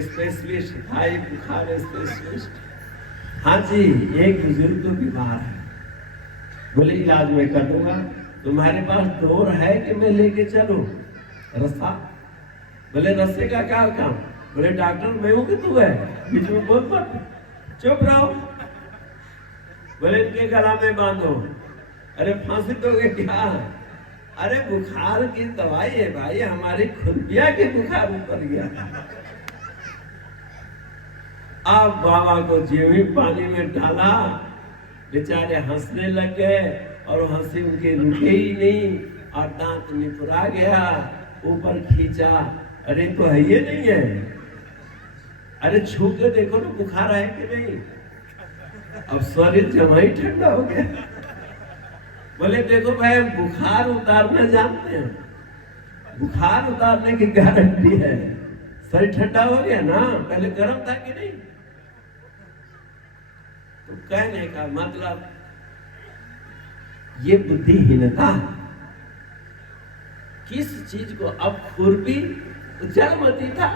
स्पेशलिस्ट था, बुखार स्पेशलिस्ट। हाँ जी, एक बुजुर्ग तो बीमार है, बोले इलाज में कर दूंगा, तुम्हारे पास डोर है कि मैं लेके चलूं? रस्सा? बोले रस्से का क्या काम? बोले डॉक्टर मैं हूं कि तू है? बीच में बोल मत, चुप रहो। बोले इनके गला में बांधो। अरे फांसी दोगे क्या? अरे बुखार की दवाई है भाई, हमारी खुरपिया के बुखार ऊपर गया। अब बाबा को जेवी पानी में डाला, बेचारे हंसने लग गए, और हंसी उनके रुके ही नहीं, और दांत निपुरा गया, ऊपर खींचा, अरे तो है ये नहीं है, अरे छू के देखो ना बुखार है कि नहीं। अब शरीर जमा ही ठंडा हो गया। बोले देखो भाई हम बुखार उतारना जानते हैं, बुखार उतारने की गारंटी है, शरीर ठंडा हो गया ना, पहले गर्म था कि नहीं। तो कहने का मतलब ये बुद्धिहीनता है। किस चीज को, अब खुरपी जड़मती था,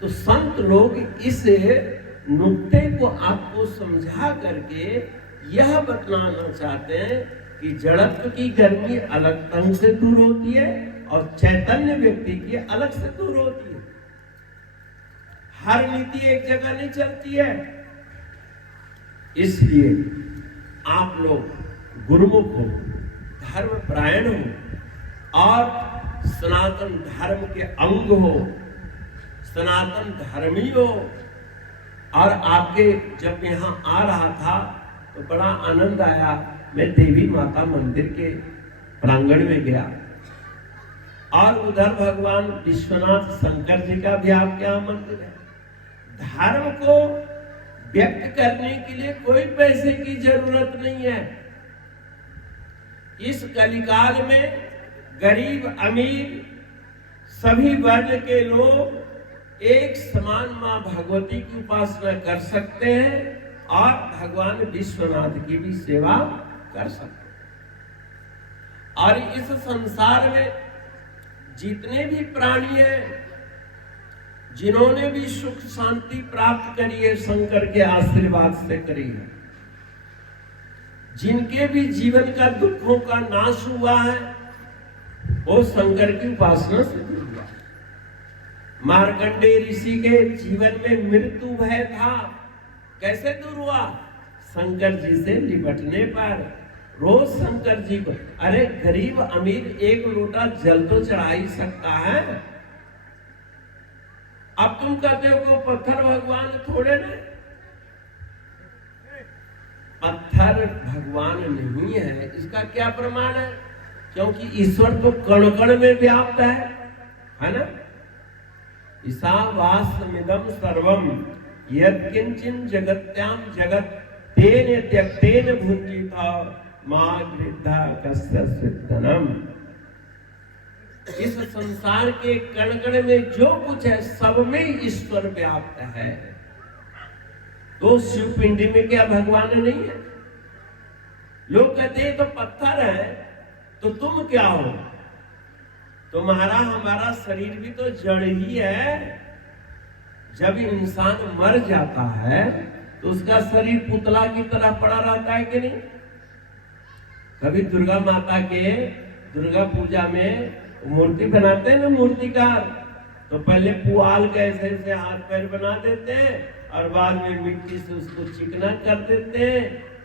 तो संत लोग इस नुक्ते को आपको समझा करके यह बतलाना चाहते हैं कि जड़त्व की गर्मी अलग तंग से दूर होती है और चैतन्य व्यक्ति की अलग से दूर होती है। हर नीति एक जगह नहीं चलती है। इसलिए आप लोग गुरुमुख हो, धर्म परायण हो और सनातन धर्म के अंग हो, सनातन धर्मी हो। और आपके जब यहाँ आ रहा था तो बड़ा आनंद आया। मैं देवी माता मंदिर के प्रांगण में गया और उधर भगवान विश्वनाथ शंकर जी का भी आपके यहाँ मंदिर है। धर्म को व्यक्त करने के लिए कोई पैसे की जरूरत नहीं है। इस कलिकाल में गरीब अमीर सभी वर्ण के लोग एक समान मां भगवती की उपासना कर सकते हैं और भगवान विश्वनाथ की भी सेवा कर सकते हैं। और इस संसार में जितने भी प्राणी हैं, जिन्होंने भी सुख शांति प्राप्त करी है, शंकर के आशीर्वाद से करी है, जिनके भी जीवन का दुखों का नाश हुआ है, वो शंकर की उपासना से दूर हुआ। मार्कंडेय ऋषि के जीवन में मृत्यु भय था, कैसे दूर हुआ? शंकर जी से निपटने पर। रोज शंकर जी को, अरे गरीब अमीर एक लोटा जल तो चढ़ा ही सकता है। अब तुम कहते हो वो पत्थर भगवान थोड़े ने? पत्थर भगवान नहीं है, इसका क्या प्रमाण है? क्योंकि ईश्वर तो कण कण में व्याप्त है ना? ईशावास्यमिदं सर्वम यत्किंचिन जगत्याम जगत तेन त्यक्तेन भुंजीता मां गृद्धा कस्यचित् धनम। इस संसार के कण कण में जो कुछ है सब में ईश्वर व्याप्त है। तो शिव पिंडी में क्या भगवान नहीं है? लोग कहते हैं तो पत्थर है, तो तुम क्या हो? तुम्हारा हमारा शरीर भी तो जड़ ही है। जब इंसान मर जाता है तो उसका शरीर पुतला की तरह पड़ा रहता है कि नहीं? कभी दुर्गा माता के दुर्गा पूजा में मूर्ति बनाते हैं ना मूर्तिकार, तो पहले पुआल के ऐसे ऐसे हाथ पैर बना देते हैं और बाद में मिट्टी से उसको चिकना कर देते हैं,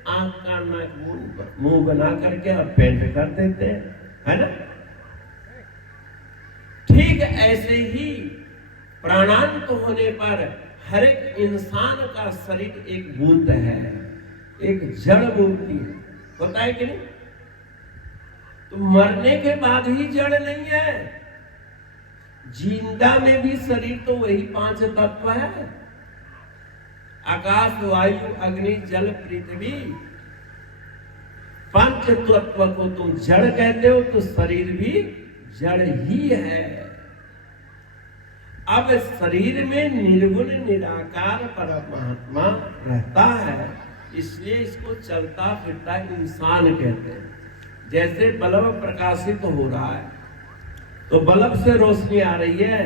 आंख का नाक मुंह बना करके और पेंट कर देते हैं, है ना? ठीक ऐसे ही प्राणांत होने पर हर एक इंसान का शरीर एक भूत है, एक जड़ मूर्ति है, होता है कि नहीं? तो मरने के बाद ही जड़ नहीं है। जिंदा में भी शरीर तो वही 5 तत्व है, आकाश वायु अग्नि जल पृथ्वी। 5 तत्व को तुम जड़ कहते हो तो शरीर भी जड़ ही है। अब शरीर में निर्गुण निराकार परमात्मा रहता है, इसलिए इसको चलता फिरता इंसान कहते हैं। जैसे बल्ब प्रकाशित हो रहा है तो बल्ब से रोशनी आ रही है,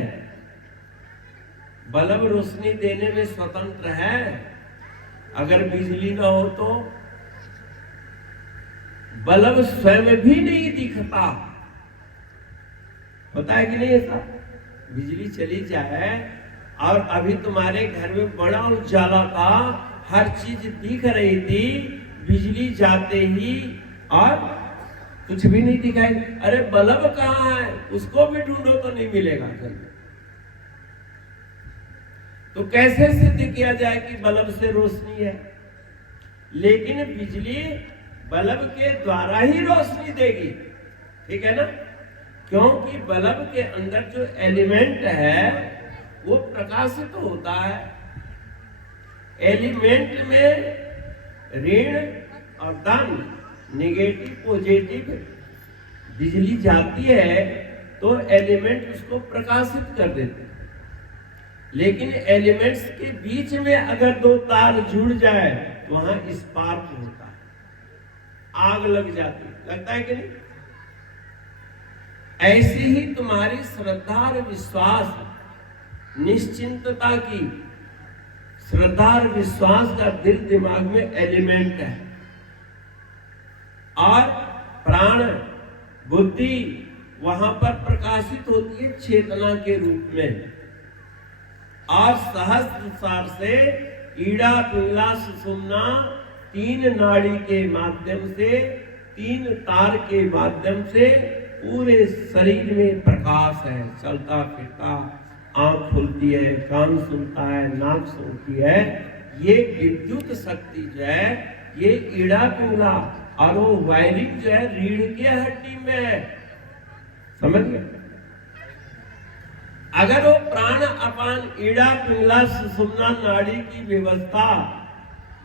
बल्ब रोशनी देने में स्वतंत्र है। अगर बिजली न हो तो बल्ब स्वयं भी नहीं दिखता, होता है कि नहीं ऐसा? बिजली चली जाए और अभी तुम्हारे घर में बड़ा उजाला था, हर चीज दिख रही थी, बिजली जाते ही और कुछ भी नहीं दिखाई। अरे बल्ब कहाँ है? उसको भी ढूंढो तो नहीं मिलेगा घर में। तो कैसे सिद्ध किया जाए कि बल्ब से रोशनी है? लेकिन बिजली बल्ब के द्वारा ही रोशनी देगी, ठीक है ना? क्योंकि बल्ब के अंदर जो एलिमेंट है वो प्रकाशित होता है। एलिमेंट में ऋण और धन, नेगेटिव पॉजिटिव, बिजली जाती है तो एलिमेंट उसको प्रकाशित कर देते हैं। लेकिन एलिमेंट्स के बीच में अगर 2 तार जुड़ जाए तो वहां स्पार्क होता है, आग लग जाती है, लगता है कि नहीं? ऐसे ही तुम्हारी श्रद्धा और विश्वास, निश्चिंतता की श्रद्धा और विश्वास का दिल दिमाग में एलिमेंट है, और प्राण बुद्धि वहां पर प्रकाशित होती है चेतना के रूप में। और सहस्त्र से ईड़ा पिंगला सुषुम्ना 3 नाड़ी के माध्यम से, 3 तार के माध्यम से पूरे शरीर में प्रकाश है। चलता फिरता, आंख खुलती है, कान सुनता है, नाक सुनती है। ये विद्युत शक्ति जो है ये ईड़ा पिंगला और वो वायरिंग जो है रीढ़ की हड्डी में है, समझ गए? अगर वो प्राण अपान ईड़ा पिंगला सुषुम्ना नाड़ी की व्यवस्था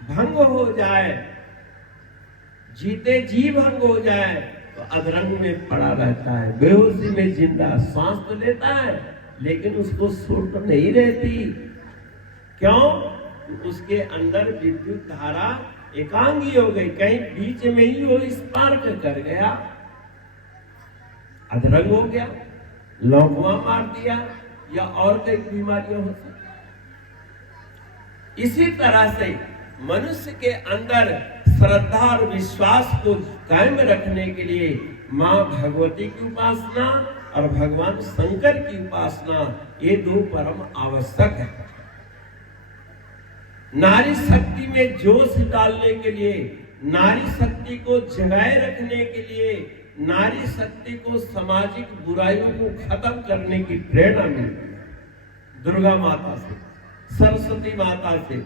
भंग हो जाए, जीते जी भंग हो जाए, तो अधरंग में पड़ा रहता है, बेहोशी में जिंदा, सांस तो लेता है लेकिन उसको सुर्त नहीं रहती। क्यों? उसके अंदर विद्युत धारा एकांगी हो गई, कहीं बीच में ही वो स्पार्क कर गया, अधरंग हो गया, लौकुआ मार दिया, या और कई बीमारियां हो सकती। इसी तरह से मनुष्य के अंदर श्रद्धा और विश्वास को कायम रखने के लिए मां भगवती की उपासना और भगवान शंकर की उपासना, ये दो परम आवश्यक है। नारी शक्ति में जोश डालने के लिए, नारी शक्ति को जगाए रखने के लिए, नारी शक्ति को सामाजिक बुराइयों को खत्म करने की प्रेरणा मिलती है दुर्गा माता से, सरस्वती माता से,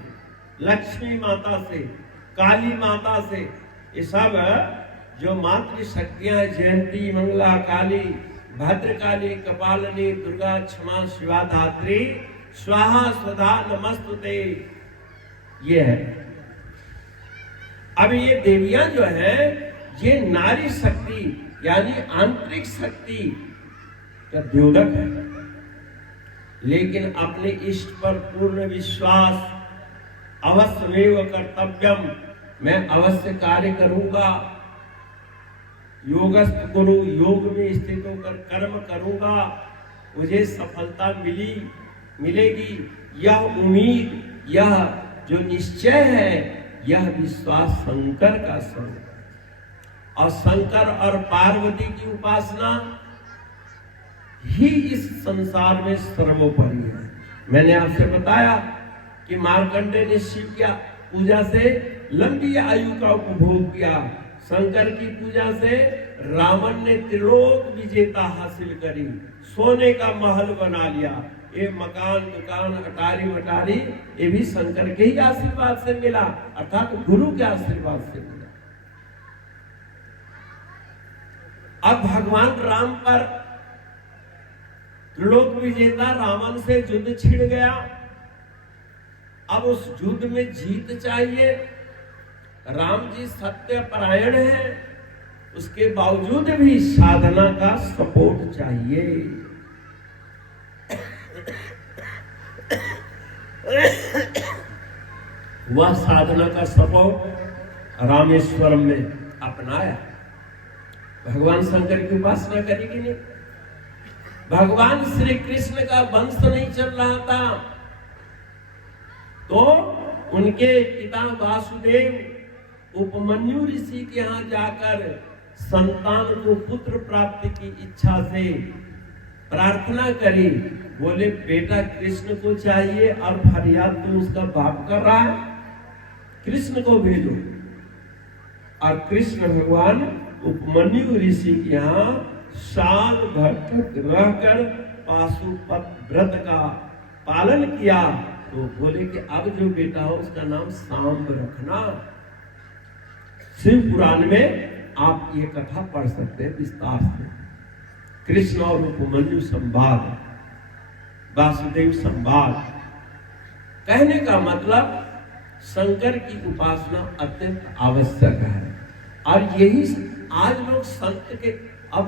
लक्ष्मी माता से, काली माता से। ये सब जो मातृ शक्तियां, जयंती, मंगला, काली, भद्रकाली, कपालिनी, दुर्गा, क्षमा, शिवा, धात्री, स्वाहा स्वधा नमस्तुते, ये है। अब ये देवियां जो है, ये नारी शक्ति यानी आंतरिक शक्ति का द्योतक है, लेकिन अपने इष्ट पर पूर्ण विश्वास, अवश्यमेव कर्तव्यम, मैं अवश्य कार्य करूंगा, योगस्थ गुरु, योग में स्थित होकर कर्म करूंगा, मुझे सफलता मिलेगी, यह उम्मीद, यह जो निश्चय है, यह विश्वास शंकर का स्वरूप है। और शंकर और पार्वती की उपासना ही इस संसार में सर्वोपरि है। मैंने आपसे बताया कि मार्कंडेय ने शिव की पूजा से लंबी आयु का उपभोग किया, शंकर की पूजा से रावण ने त्रिलोक विजेता हासिल करी, सोने का महल बना लिया। ये मकान, दुकान, अटारी मटारी, ये भी शंकर के ही आशीर्वाद से मिला, अर्थात गुरु के आशीर्वाद से मिला। अब भगवान राम पर त्रिलोक विजेता रावण से युद्ध छिड़ गया। अब उस युद्ध में जीत चाहिए। राम जी सत्य परायण है, उसके बावजूद भी साधना का सपोर्ट चाहिए। वह साधना का सपोर्ट रामेश्वरम में अपनाया। भगवान शंकर की उपासना करेगी नहीं, भगवान श्री कृष्ण का वंश नहीं चल रहा था, तो उनके पिता वासुदेव उपमन्यु ऋषि के यहाँ जाकर संतान को पुत्र प्राप्ति की इच्छा से प्रार्थना करी। बोले बेटा कृष्ण को चाहिए और फरियाद तो उसका बाप कर रहा है, कृष्ण को भेजो। और कृष्ण भगवान उपमन्यु ऋषि के यहाँ साल भर तक रहकर पाशुपत व्रत का पालन किया। तो बोले कि अब जो बेटा हो उसका नाम सांब रखना। शिव पुराण में आप ये कथा पढ़ सकते हैं विस्तार से, कृष्ण और उपमन्यु संवाद, वासुदेव संवाद। कहने का मतलब शंकर की उपासना अत्यंत आवश्यक है। और यही आज लोग संत के, अब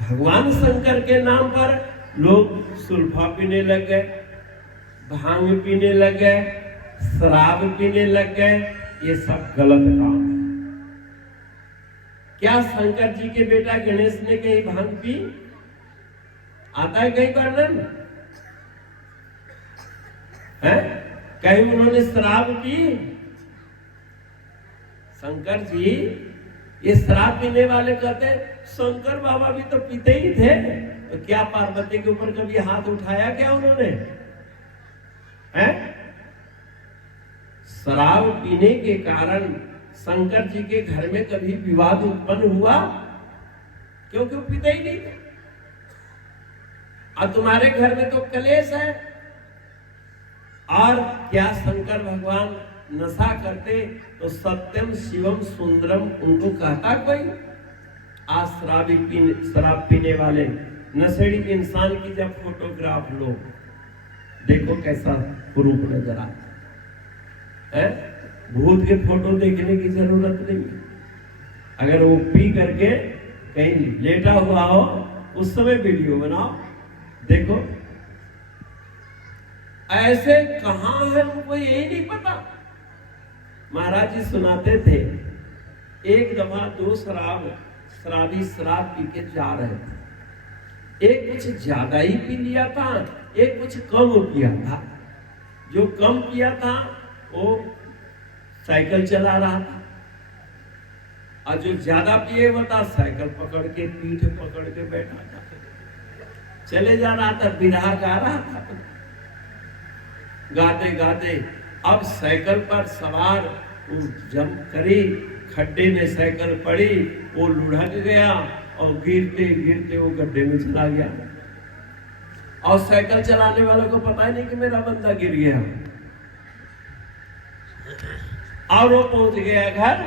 भगवान शंकर के नाम पर लोग सुल्फा पीने लग गए, भांग पीने लग गए, शराब पीने लग गए। ये सब गलत काम है। क्या शंकर जी के बेटा गणेश ने कहीं भांग पी? आता है कहीं वर्णन है? कहीं उन्होंने शराब पी? शंकर जी, ये शराब पीने वाले कहते हैं शंकर बाबा भी तो पीते ही थे, तो क्या पार्वती के ऊपर कभी हाथ उठाया क्या उन्होंने? हैं? शराब पीने के कारण शंकर जी के घर में कभी विवाद उत्पन्न हुआ? क्योंकि वो पीते ही नहीं थे। और तुम्हारे घर में तो कलेश है। और क्या शंकर भगवान नशा करते तो सत्यम शिवम सुंदरम उनको कहता कोई? आज शराब पीने वाले नशेड़ी इंसान की जब फोटोग्राफ लो, देखो कैसा रूप नजर आता है। भूत के फोटो देखने की जरूरत नहीं है। अगर वो पी करके कहीं लेटा हुआ हो उस समय वीडियो बनाओ, देखो। ऐसे कहां है उनको यही नहीं पता। महाराज जी सुनाते थे, एक दफा दो शराबी शराब पी के जा रहे थे। एक कुछ ज्यादा ही पी लिया था, एक कुछ कम पिया था। जो कम पिया था वो साइकिल चला रहा था, और जो ज्यादा पिए हुआ था साइकिल पकड़ के पीठ पकड़ के बैठा था, चले जा रहा था, बिरहा गा रहा था। गाते गाते अब साइकिल पर सवार जंप करी, खड्डे में साइकिल पड़ी, वो लुढ़क गया और गिरते गिरते वो गड्ढे में चला गया। और साइकिल चलाने वालों को पता ही नहीं कि मेरा बंदा गिर गया। और वो पहुंच गया घर,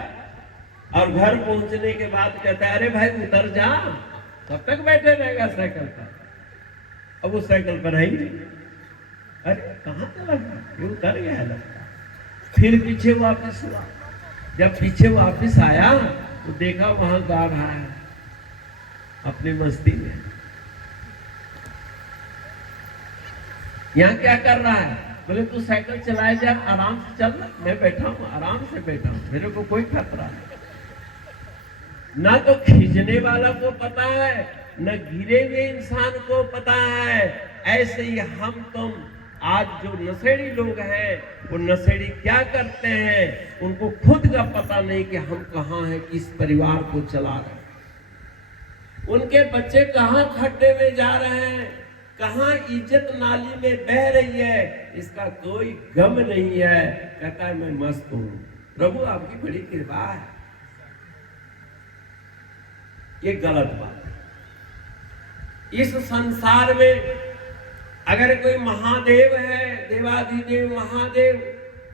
और घर पहुंचने के बाद कहता है, अरे भाई उतर जा, कब तक बैठे रहेगा साइकिल पर। अब वो साइकिल पर है ही नहीं। अरे कहां चला गया, ये उतर गया है लगता। फिर पीछे वापस हुआ, जब पीछे वापस आया तो देखा वहां गा रहा है अपनी मस्ती में। यहाँ क्या कर रहा है? बोले तू साइकिल चलाए जा, आराम से चल, मैं बैठा हूँ, आराम से बैठा हूँ, मेरे को कोई खतरा नहीं। ना तो खींचने वाला को पता है, न गिरे हुए इंसान को पता है। ऐसे ही हम तुम आज जो नशेड़ी लोग हैं, वो नशेड़ी क्या करते हैं, उनको खुद का पता नहीं कि हम कहाँ हैं, किस परिवार को चला रहे हैं। उनके बच्चे कहाँ खड्डे में जा रहे हैं, कहाँ इज्जत नाली में बह रही है, इसका कोई गम नहीं है। कहता है मैं मस्त हूं, प्रभु आपकी बड़ी कृपा है। ये गलत बात है। इस संसार में अगर कोई महादेव है, देवाधिदेव महादेव,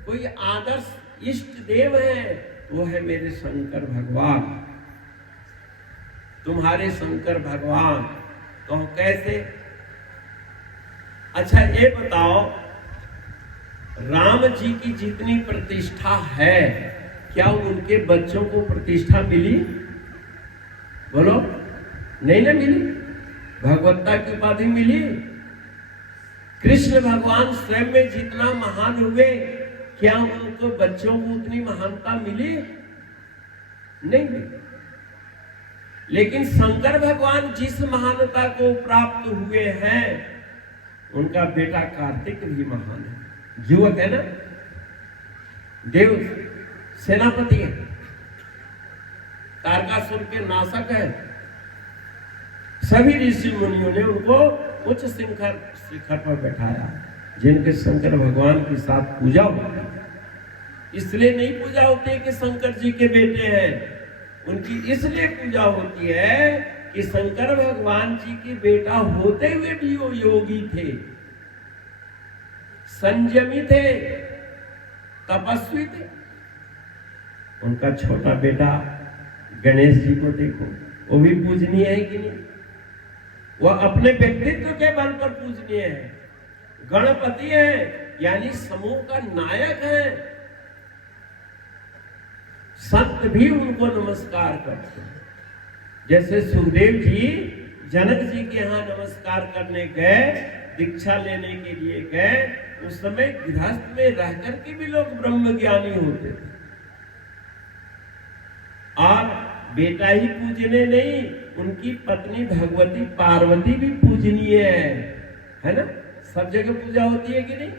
कोई आदर्श इष्ट देव है, वो है मेरे शंकर भगवान। तुम्हारे शंकर भगवान तो कैसे? अच्छा ये बताओ, राम जी की जितनी प्रतिष्ठा है, क्या उनके बच्चों को प्रतिष्ठा मिली? बोलो, नहीं ना मिली। भगवत्ता की उपाधि मिली। कृष्ण भगवान स्वयं में जितना महान हुए, क्या उनको बच्चों को उतनी महानता मिली? नहीं मिली। लेकिन शंकर भगवान जिस महानता को प्राप्त हुए हैं, उनका बेटा कार्तिक भी महान है, युवक है ना, देव सेनापति है, तारकासुर के नाशक है। सभी ऋषि मुनियों ने उनको उच्च शिखर पर बैठाया, जिनके शंकर भगवान के साथ पूजा होती है। इसलिए नहीं पूजा होती है कि शंकर जी के बेटे हैं, उनकी इसलिए पूजा होती है कि शंकर भगवान जी के बेटा होते हुए भी वो योगी थे, संयमी थे, तपस्वी थे। उनका छोटा बेटा गणेश जी को देखो, वो भी पूजनीय है कि नहीं? वो अपने व्यक्तित्व के बल पर पूजनीय है। गणपति है, यानी समूह का नायक है। संत भी उनको नमस्कार करते हैं। जैसे सुखदेव जी जनक जी के यहाँ नमस्कार करने गए, दीक्षा लेने के लिए गए, उस समय गृहस्थ में रह करके भी लोग ब्रह्म ज्ञानी होते थे। और बेटा ही पूजने नहीं, उनकी पत्नी भगवती पार्वती भी पूजनीय है ना? सब जगह पूजा होती है कि नहीं?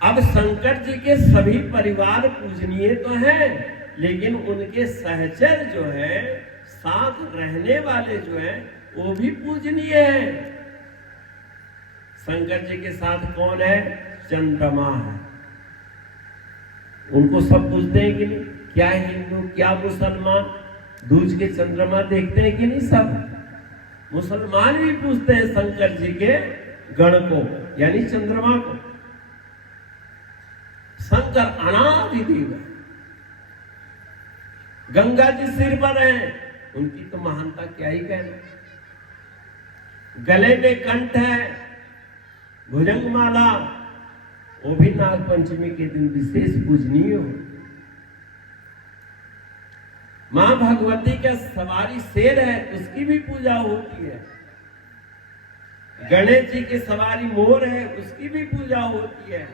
अब शंकर जी के सभी परिवार पूजनीय तो हैं, लेकिन उनके सहचर जो है, साथ रहने वाले जो है, वो भी पूजनीय है। शंकर जी के साथ कौन है? चंद्रमा है। उनको सब पूजते हैं कि नहीं? क्या हिंदू, क्या मुसलमान दूज के चंद्रमा देखते हैं कि नहीं? सब मुसलमान भी पूजते हैं शंकर जी के गण को, यानी चंद्रमा को। शंकर अनादि देव है। गंगा जी सिर पर है, उनकी तो महानता क्या ही कहना। गले में कंठ है, भुजंगमाला, वो भी नाग पंचमी के दिन विशेष पूजनीय हो। मां भगवती का सवारी शेर है, उसकी भी पूजा होती है। गणेश जी की सवारी मोर है, उसकी भी पूजा होती है।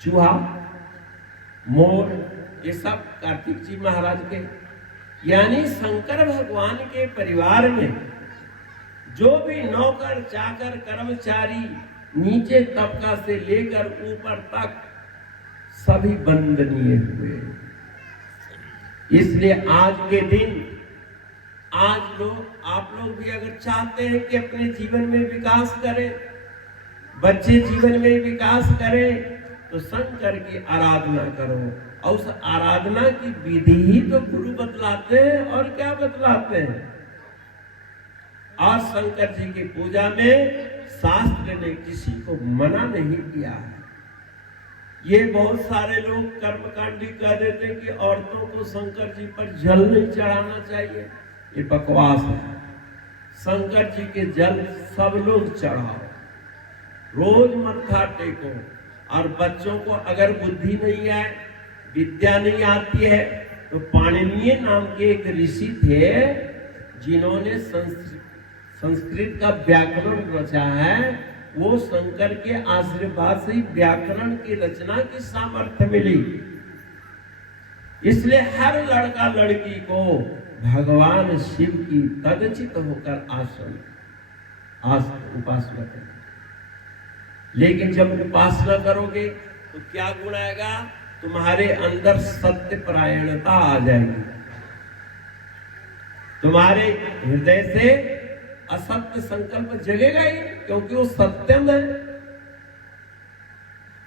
चूहा, मोर, ये सब कार्तिक जी महाराज के, यानी शंकर भगवान के परिवार में जो भी नौकर चाकर कर्मचारी नीचे तबका से लेकर ऊपर तक सभी वंदनीय हुए। इसलिए आज के दिन आप लोग भी अगर चाहते हैं कि अपने जीवन में विकास करें, बच्चे जीवन में विकास करें, तो शंकर की आराधना करो। और उस आराधना की विधि ही तो गुरु बतलाते हैं, और क्या बतलाते हैं। और शंकर जी की पूजा में शास्त्र ने किसी को मना नहीं किया है। ये बहुत सारे लोग कर्मकांडी कह देते हैं कि औरतों को शंकर जी पर जल नहीं चढ़ाना चाहिए, ये बकवास है। शंकर जी के जल सब लोग चढ़ाओ, रोज मत्था टेको। और बच्चों को अगर बुद्धि नहीं है, विद्या नहीं आती है, तो पाणिनीय नाम के एक ऋषि थे जिन्होंने संस्कृत का व्याकरण रचा है। वो शंकर के आशीर्वाद से व्याकरण की रचना की सामर्थ्य मिली। इसलिए हर लड़का लड़की को भगवान शिव की तदचित होकर उपासना करें। लेकिन जब उपासना करोगे तो क्या गुण आएगा? तुम्हारे अंदर सत्य परायणता आ जाएगी। तुम्हारे हृदय से असत्य संकल्प जगेगा ही, क्योंकि वो सत्यम है,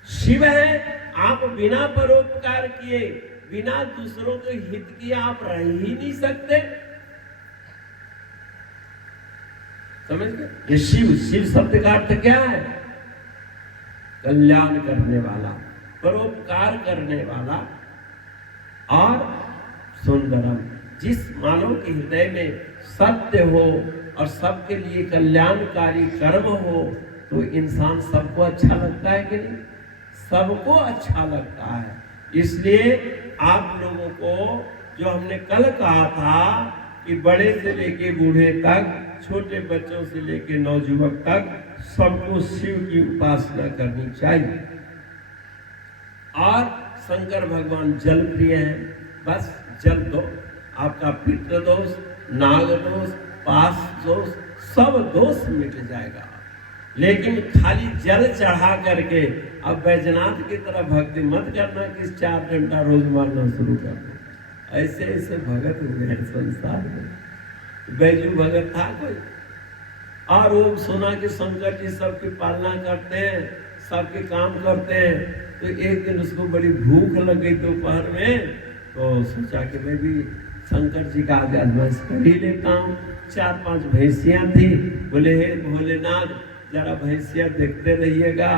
शिव है। आप बिना परोपकार किए, बिना दूसरों के हित किए आप रह ही नहीं सकते। समझ गए? ये शिव शब्द का अर्थ क्या है? कल्याण करने वाला, परोपकार करने वाला और सुंदरम। जिस मानव के हृदय में सत्य हो और सबके लिए कल्याणकारी कर्म हो, तो इंसान सबको अच्छा लगता है कि नहीं? सबको अच्छा लगता है। इसलिए आप लोगों को जो हमने कल कहा था कि बड़े से लेके बूढ़े तक, छोटे बच्चों से लेके नौजुवक तक सबको शिव की उपासना करनी चाहिए। और शंकर भगवान जल प्रिय है। बस जल दो, आपका पितृ दोष, नाग दोष, पास दोष, सब दोष मिट जाएगा। लेकिन खाली जल चढ़ा करके अब बैजनाथ की तरह भक्ति मत करना कि 4 घंटा रोज मारना शुरू कर दो। ऐसे ऐसे भगत हुए हैं संसार में। बैजू भगत था कोई, और वो सुना कि शंकर जी सबकी पालना करते हैं, सबके काम करते हैं। तो एक दिन उसको बड़ी भूख लग गई दोपहर में, तो सोचा कि मैं भी शंकर जी का आगे अभ्यास कर ही लेता हूँ। 4-5 भैंसियां थी। बोले हे भोलेनाथ, जरा भैंसियां देखते रहिएगा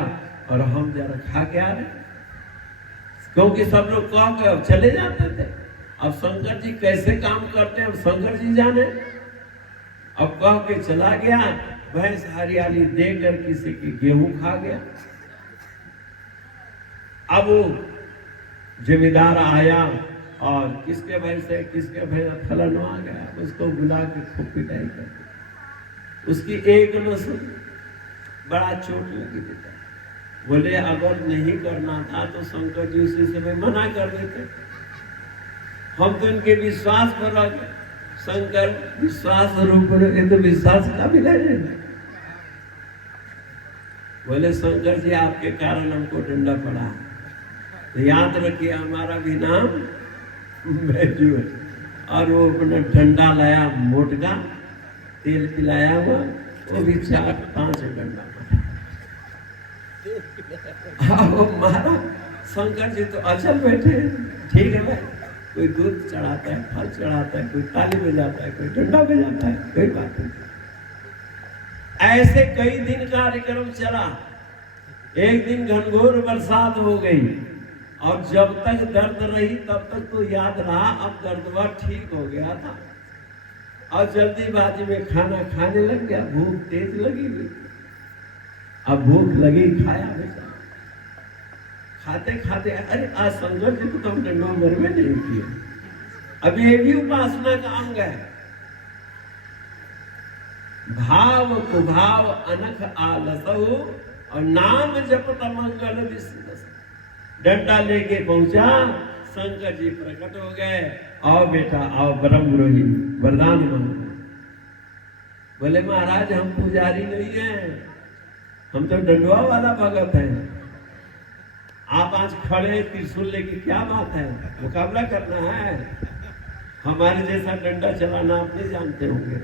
और हम जरा खा के आ रहे, क्योंकि सब लोग कह के अब चले जाते थे। अब शंकर जी कैसे काम करते हैं अब शंकर जी जाने। अब कह के चला गया, भैंस हरियाली देकर किसी की गेहूं खा गया। अब वो जमींदार आया और किसके भैंस है, किसके भैंस, फलन आ गया। उसको बुला के खूब पिटाई कर, उसकी एक न सुन, बड़ा चोट लगी बेटा। बोले अगर नहीं करना था तो शंकर जी उसी समय मना कर देते। हम तो इनके विश्वास पर रह गए। शंकर विश्वास रूप में, तो विश्वास का भी नहीं। बोले शंकर जी आपके कारण हमको डंडा पड़ा, तो याद रखिए हमारा भी नाम बैजू है। और वो अपना डंडा लाया, मोटका तेल पिलाया हुआ, वो भी 4-5 डंडा मारा। शंकर जी तो अचल बैठे, ठीक है भाई, कोई दूध चढ़ाता है, फल चढ़ाता है, कोई ताली बजाता है, कोई डंडा बजाता है, कोई बात नहीं। ऐसे कई दिन कार्यक्रम चला। एक दिन घनघोर बरसात हो गई, और जब तक दर्द रही तब तक तो याद रहा, अब दर्दवा ठीक हो गया था। और जल्दीबाजी में खाना खाने लग गया, भूख तेज लगी हुई। अब भूख लगी, खाया बेचारा। खाते खाते अरे आज शंकर जी को तो हम डंडों में नहीं किए, अब ये भी उपासना का अंग है। भाव कुभाव अनख आलसहु और नाम जपत मंगल विष्णु। डंडा लेके पहुंचा, शंकर जी प्रकट हो गए। आओ बेटा आओ, ब्रह्म रोही वरदान मांगो। बोले महाराज हम पुजारी नहीं हैं, हम तो डंडुआ वाला भगत हैं। आप आज खड़े त्रिशूल लेके क्या बात है, मुकाबला करना है? हमारे जैसा डंडा चलाना आप नहीं जानते होंगे।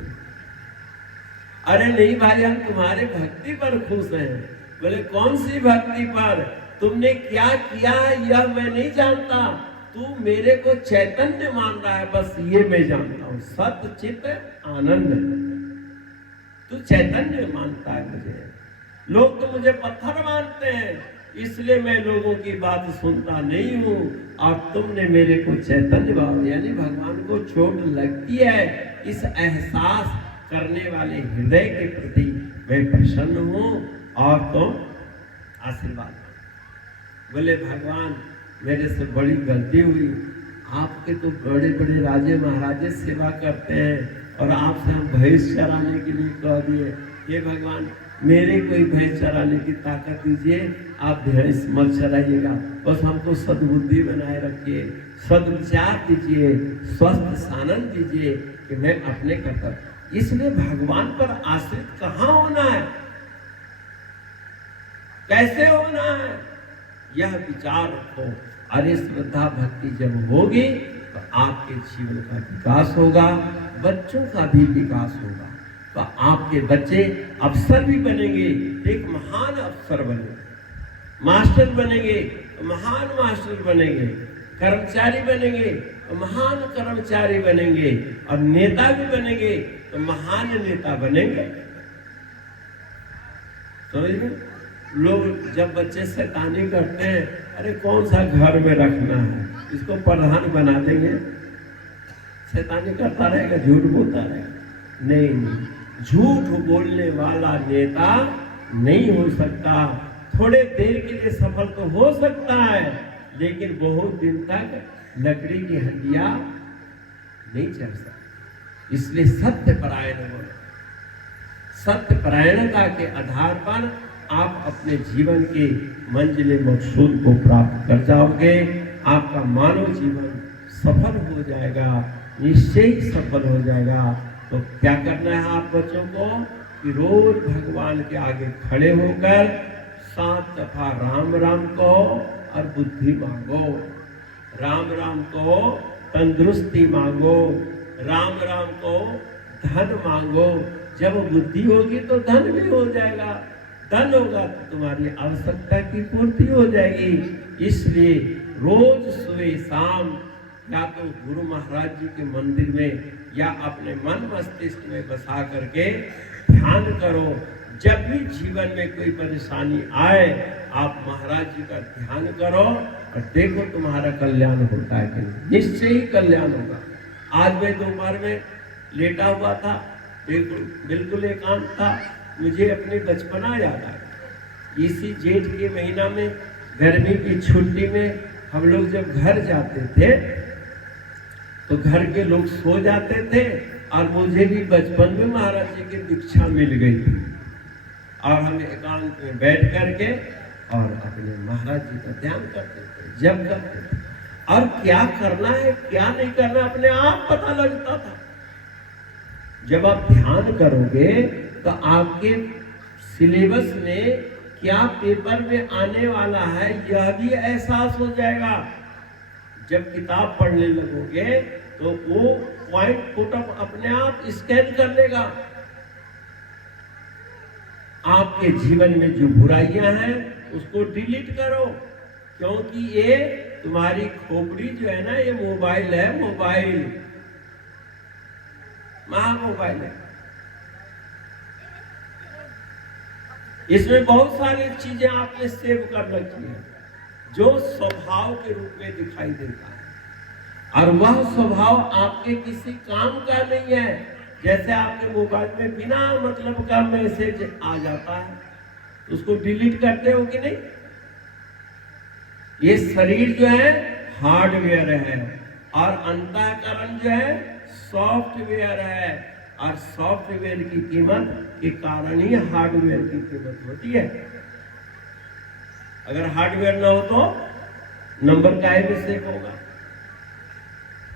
अरे नहीं भाई, हम तुम्हारे भक्ति पर खुश हैं। बोले कौन सी भक्ति पर? तुमने क्या किया यह मैं नहीं जानता, तू मेरे को चैतन्य मान रहा है, बस ये मैं जानता हूं। सत्य चित्त आनंद, तू चैतन्य मानता है मुझे। लोग तो मुझे पत्थर मानते हैं, इसलिए मैं लोगों की बात सुनता नहीं हूं। और तुमने मेरे को चैतन्य भाव, यानी भगवान को चोट लगती है, इस एहसास करने वाले हृदय के प्रति मैं प्रसन्न हूं और तुम आशीर्वाद। बोले भगवान मेरे से बड़ी गलती हुई, आपके तो बड़े बड़े राजे महाराजे सेवा करते हैं और आपसे हम भैंस चराने के लिए कह दिए। हे भगवान मेरे कोई भैंस चराने की ताकत दीजिए, आप भैंस मत चलाइएगा, बस हमको सद्बुद्धि बनाए रखिए, सद्विचार दीजिए, स्वस्थ सानंद दीजिए कि मैं अपने कर्तव्य। इसलिए भगवान पर आश्रित कहाँ होना है, कैसे होना है, यह विचार रखो। अरे श्रद्धा भक्ति जब होगी तो आपके जीवन का विकास होगा, बच्चों का भी विकास होगा। तो आपके बच्चे अफसर भी बनेंगे, एक महान अफसर बनेंगे, मास्टर बनेंगे, महान मास्टर बनेंगे, कर्मचारी बनेंगे, महान कर्मचारी बनेंगे, और नेता भी बनेंगे तो महान नेता बनेंगे। समझ गए? लोग जब बच्चे शैतानी करते हैं, अरे कौन सा घर में रखना है, इसको प्रधान बना देंगे, शैतानी करता रहेगा, झूठ बोलता रहेगा। नहीं, झूठ बोलने वाला नेता नहीं हो सकता। थोड़े देर के लिए सफल तो हो सकता है, लेकिन बहुत दिन तक लकड़ी की हड्डियां नहीं चल सकती। इसलिए सत्य परायण होना, सत्य परायणता के आधार पर आप अपने जीवन के मंजिल मकसूद को प्राप्त कर जाओगे। आपका मानव जीवन सफल हो जाएगा, निश्चय ही सफल हो जाएगा। तो क्या करना है आप बच्चों को कि रोज भगवान के आगे खड़े होकर 7 दफा राम राम कहो और बुद्धि मांगो। राम राम को तंदुरुस्ती मांगो, राम राम को धन मांगो। जब बुद्धि होगी तो धन भी हो जाएगा, धन होगा तो तुम्हारी आवश्यकता की पूर्ति हो जाएगी। इसलिए रोज सुबह शाम या तो गुरु महाराज जी के मंदिर में या अपने मन मस्तिष्क में बसा करके ध्यान करो। जब भी जीवन में कोई परेशानी आए, आप महाराज जी का ध्यान करो और देखो तुम्हारा कल्याण होता है कि नहीं। निश्चय ही कल्याण होगा। आज मैं दोपहर में लेटा हुआ था, बिल्कुल एकांत था, मुझे अपने बचपना याद आया। इसी जेठ के महीना में गर्मी की छुट्टी में हम लोग जब घर जाते थे तो घर के लोग सो जाते थे, और मुझे भी बचपन में महाराज जी की दीक्षा मिल गई थी। और हम एकांत में बैठ करके और अपने महाराज जी का ध्यान करते थे, जब करते थे। और क्या करना है क्या नहीं करना अपने आप पता लगता था। जब आप ध्यान करोगे तो आपके सिलेबस में क्या पेपर में आने वाला है यह भी एहसास हो जाएगा। जब किताब पढ़ने लगोगे तो वो पॉइंट फोटो अपने आप स्कैन कर लेगा। आपके जीवन में जो बुराइयां हैं उसको डिलीट करो, क्योंकि ये तुम्हारी खोपड़ी जो है ना, ये मोबाइल है, मोबाइल मोबाइल है। इसमें बहुत सारी चीजें आपने सेव कर रखी है जो स्वभाव के रूप में दिखाई देता है, और वह स्वभाव आपके किसी काम का नहीं है। जैसे आपके मोबाइल में बिना मतलब का मैसेज आ जाता है, उसको डिलीट करते हो कि नहीं? ये शरीर जो है हार्डवेयर है, और अंतःकरण जो है सॉफ्टवेयर है, और सॉफ्टवेयर की कीमत के कारण ही हार्डवेयर की कीमत होती है। अगर हार्डवेयर ना हो तो नंबर का ही मिस्टेक होगा।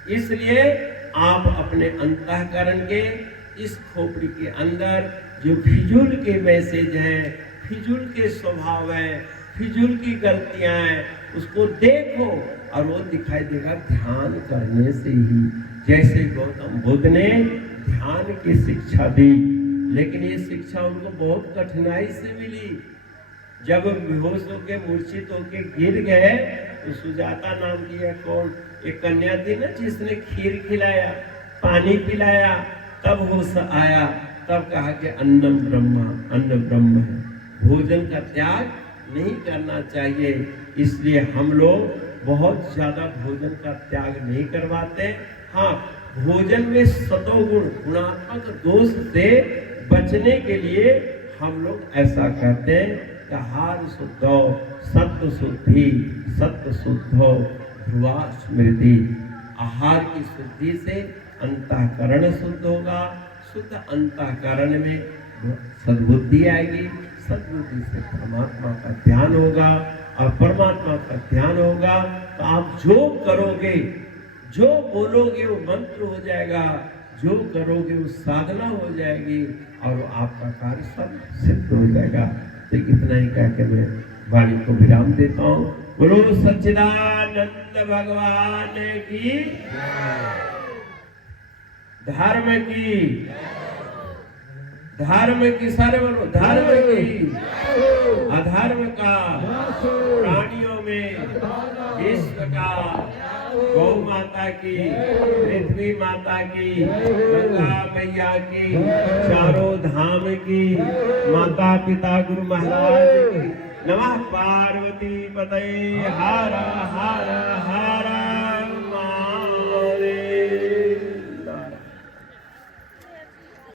इसलिए आप अपने अंतःकरण के इस खोपड़ी के अंदर जो फिजूल के मैसेज हैं, फिजूल के स्वभाव है, फिजूल की गलतियां हैं, उसको देखो और वो दिखाई देगा ध्यान करने से ही। जैसे गौतम बुद्ध ने ध्यान की शिक्षा दी, लेकिन ये शिक्षा उनको बहुत कठिनाई से मिली। जब बेहोश होके मूर्छित होके गिर गए तो सुजाता नाम की है कौन एक कन्या थी ना, जिसने खीर खिलाया, पानी पिलाया, तब होश आया। तब कहा कि अन्नम ब्रह्मा, अन्न ब्रह्म है, भोजन का त्याग नहीं करना चाहिए। इसलिए हम लोग बहुत ज्यादा भोजन का त्याग नहीं करवाते। हाँ, भोजन में सतोगुण गुणात्मक दोष से बचने के लिए हम लोग ऐसा करते हैं कि आहार शुद्धो सत्व शुद्धि, सत्व शुद्धो ध्रुवा स्मृति। आहार की शुद्धि से अंतःकरण शुद्ध होगा, शुद्ध अंतःकरण में सद्बुद्धि आएगी, सद्बुद्धि से परमात्मा का ध्यान होगा, और परमात्मा का ध्यान होगा तो आप जो करोगे, जो बोलोगे वो मंत्र हो जाएगा, जो करोगे वो साधना हो जाएगी, और आपका कार्य सब सिद्ध हो जाएगा। तो इतना ही कह के मैं वाणी को विराम देता हूँ। बोलो सच्चिदानंद भगवान की, धर्म की, धर्म की, सारे बोलो धर्म की, अधर्म का प्राणियों में, विश्व का, गौ माता की, पृथ्वी माता की, गंगा मैया की, चारों धाम की, माता पिता गुरु महाराज की। नमः पार्वती पतये। हर हर हर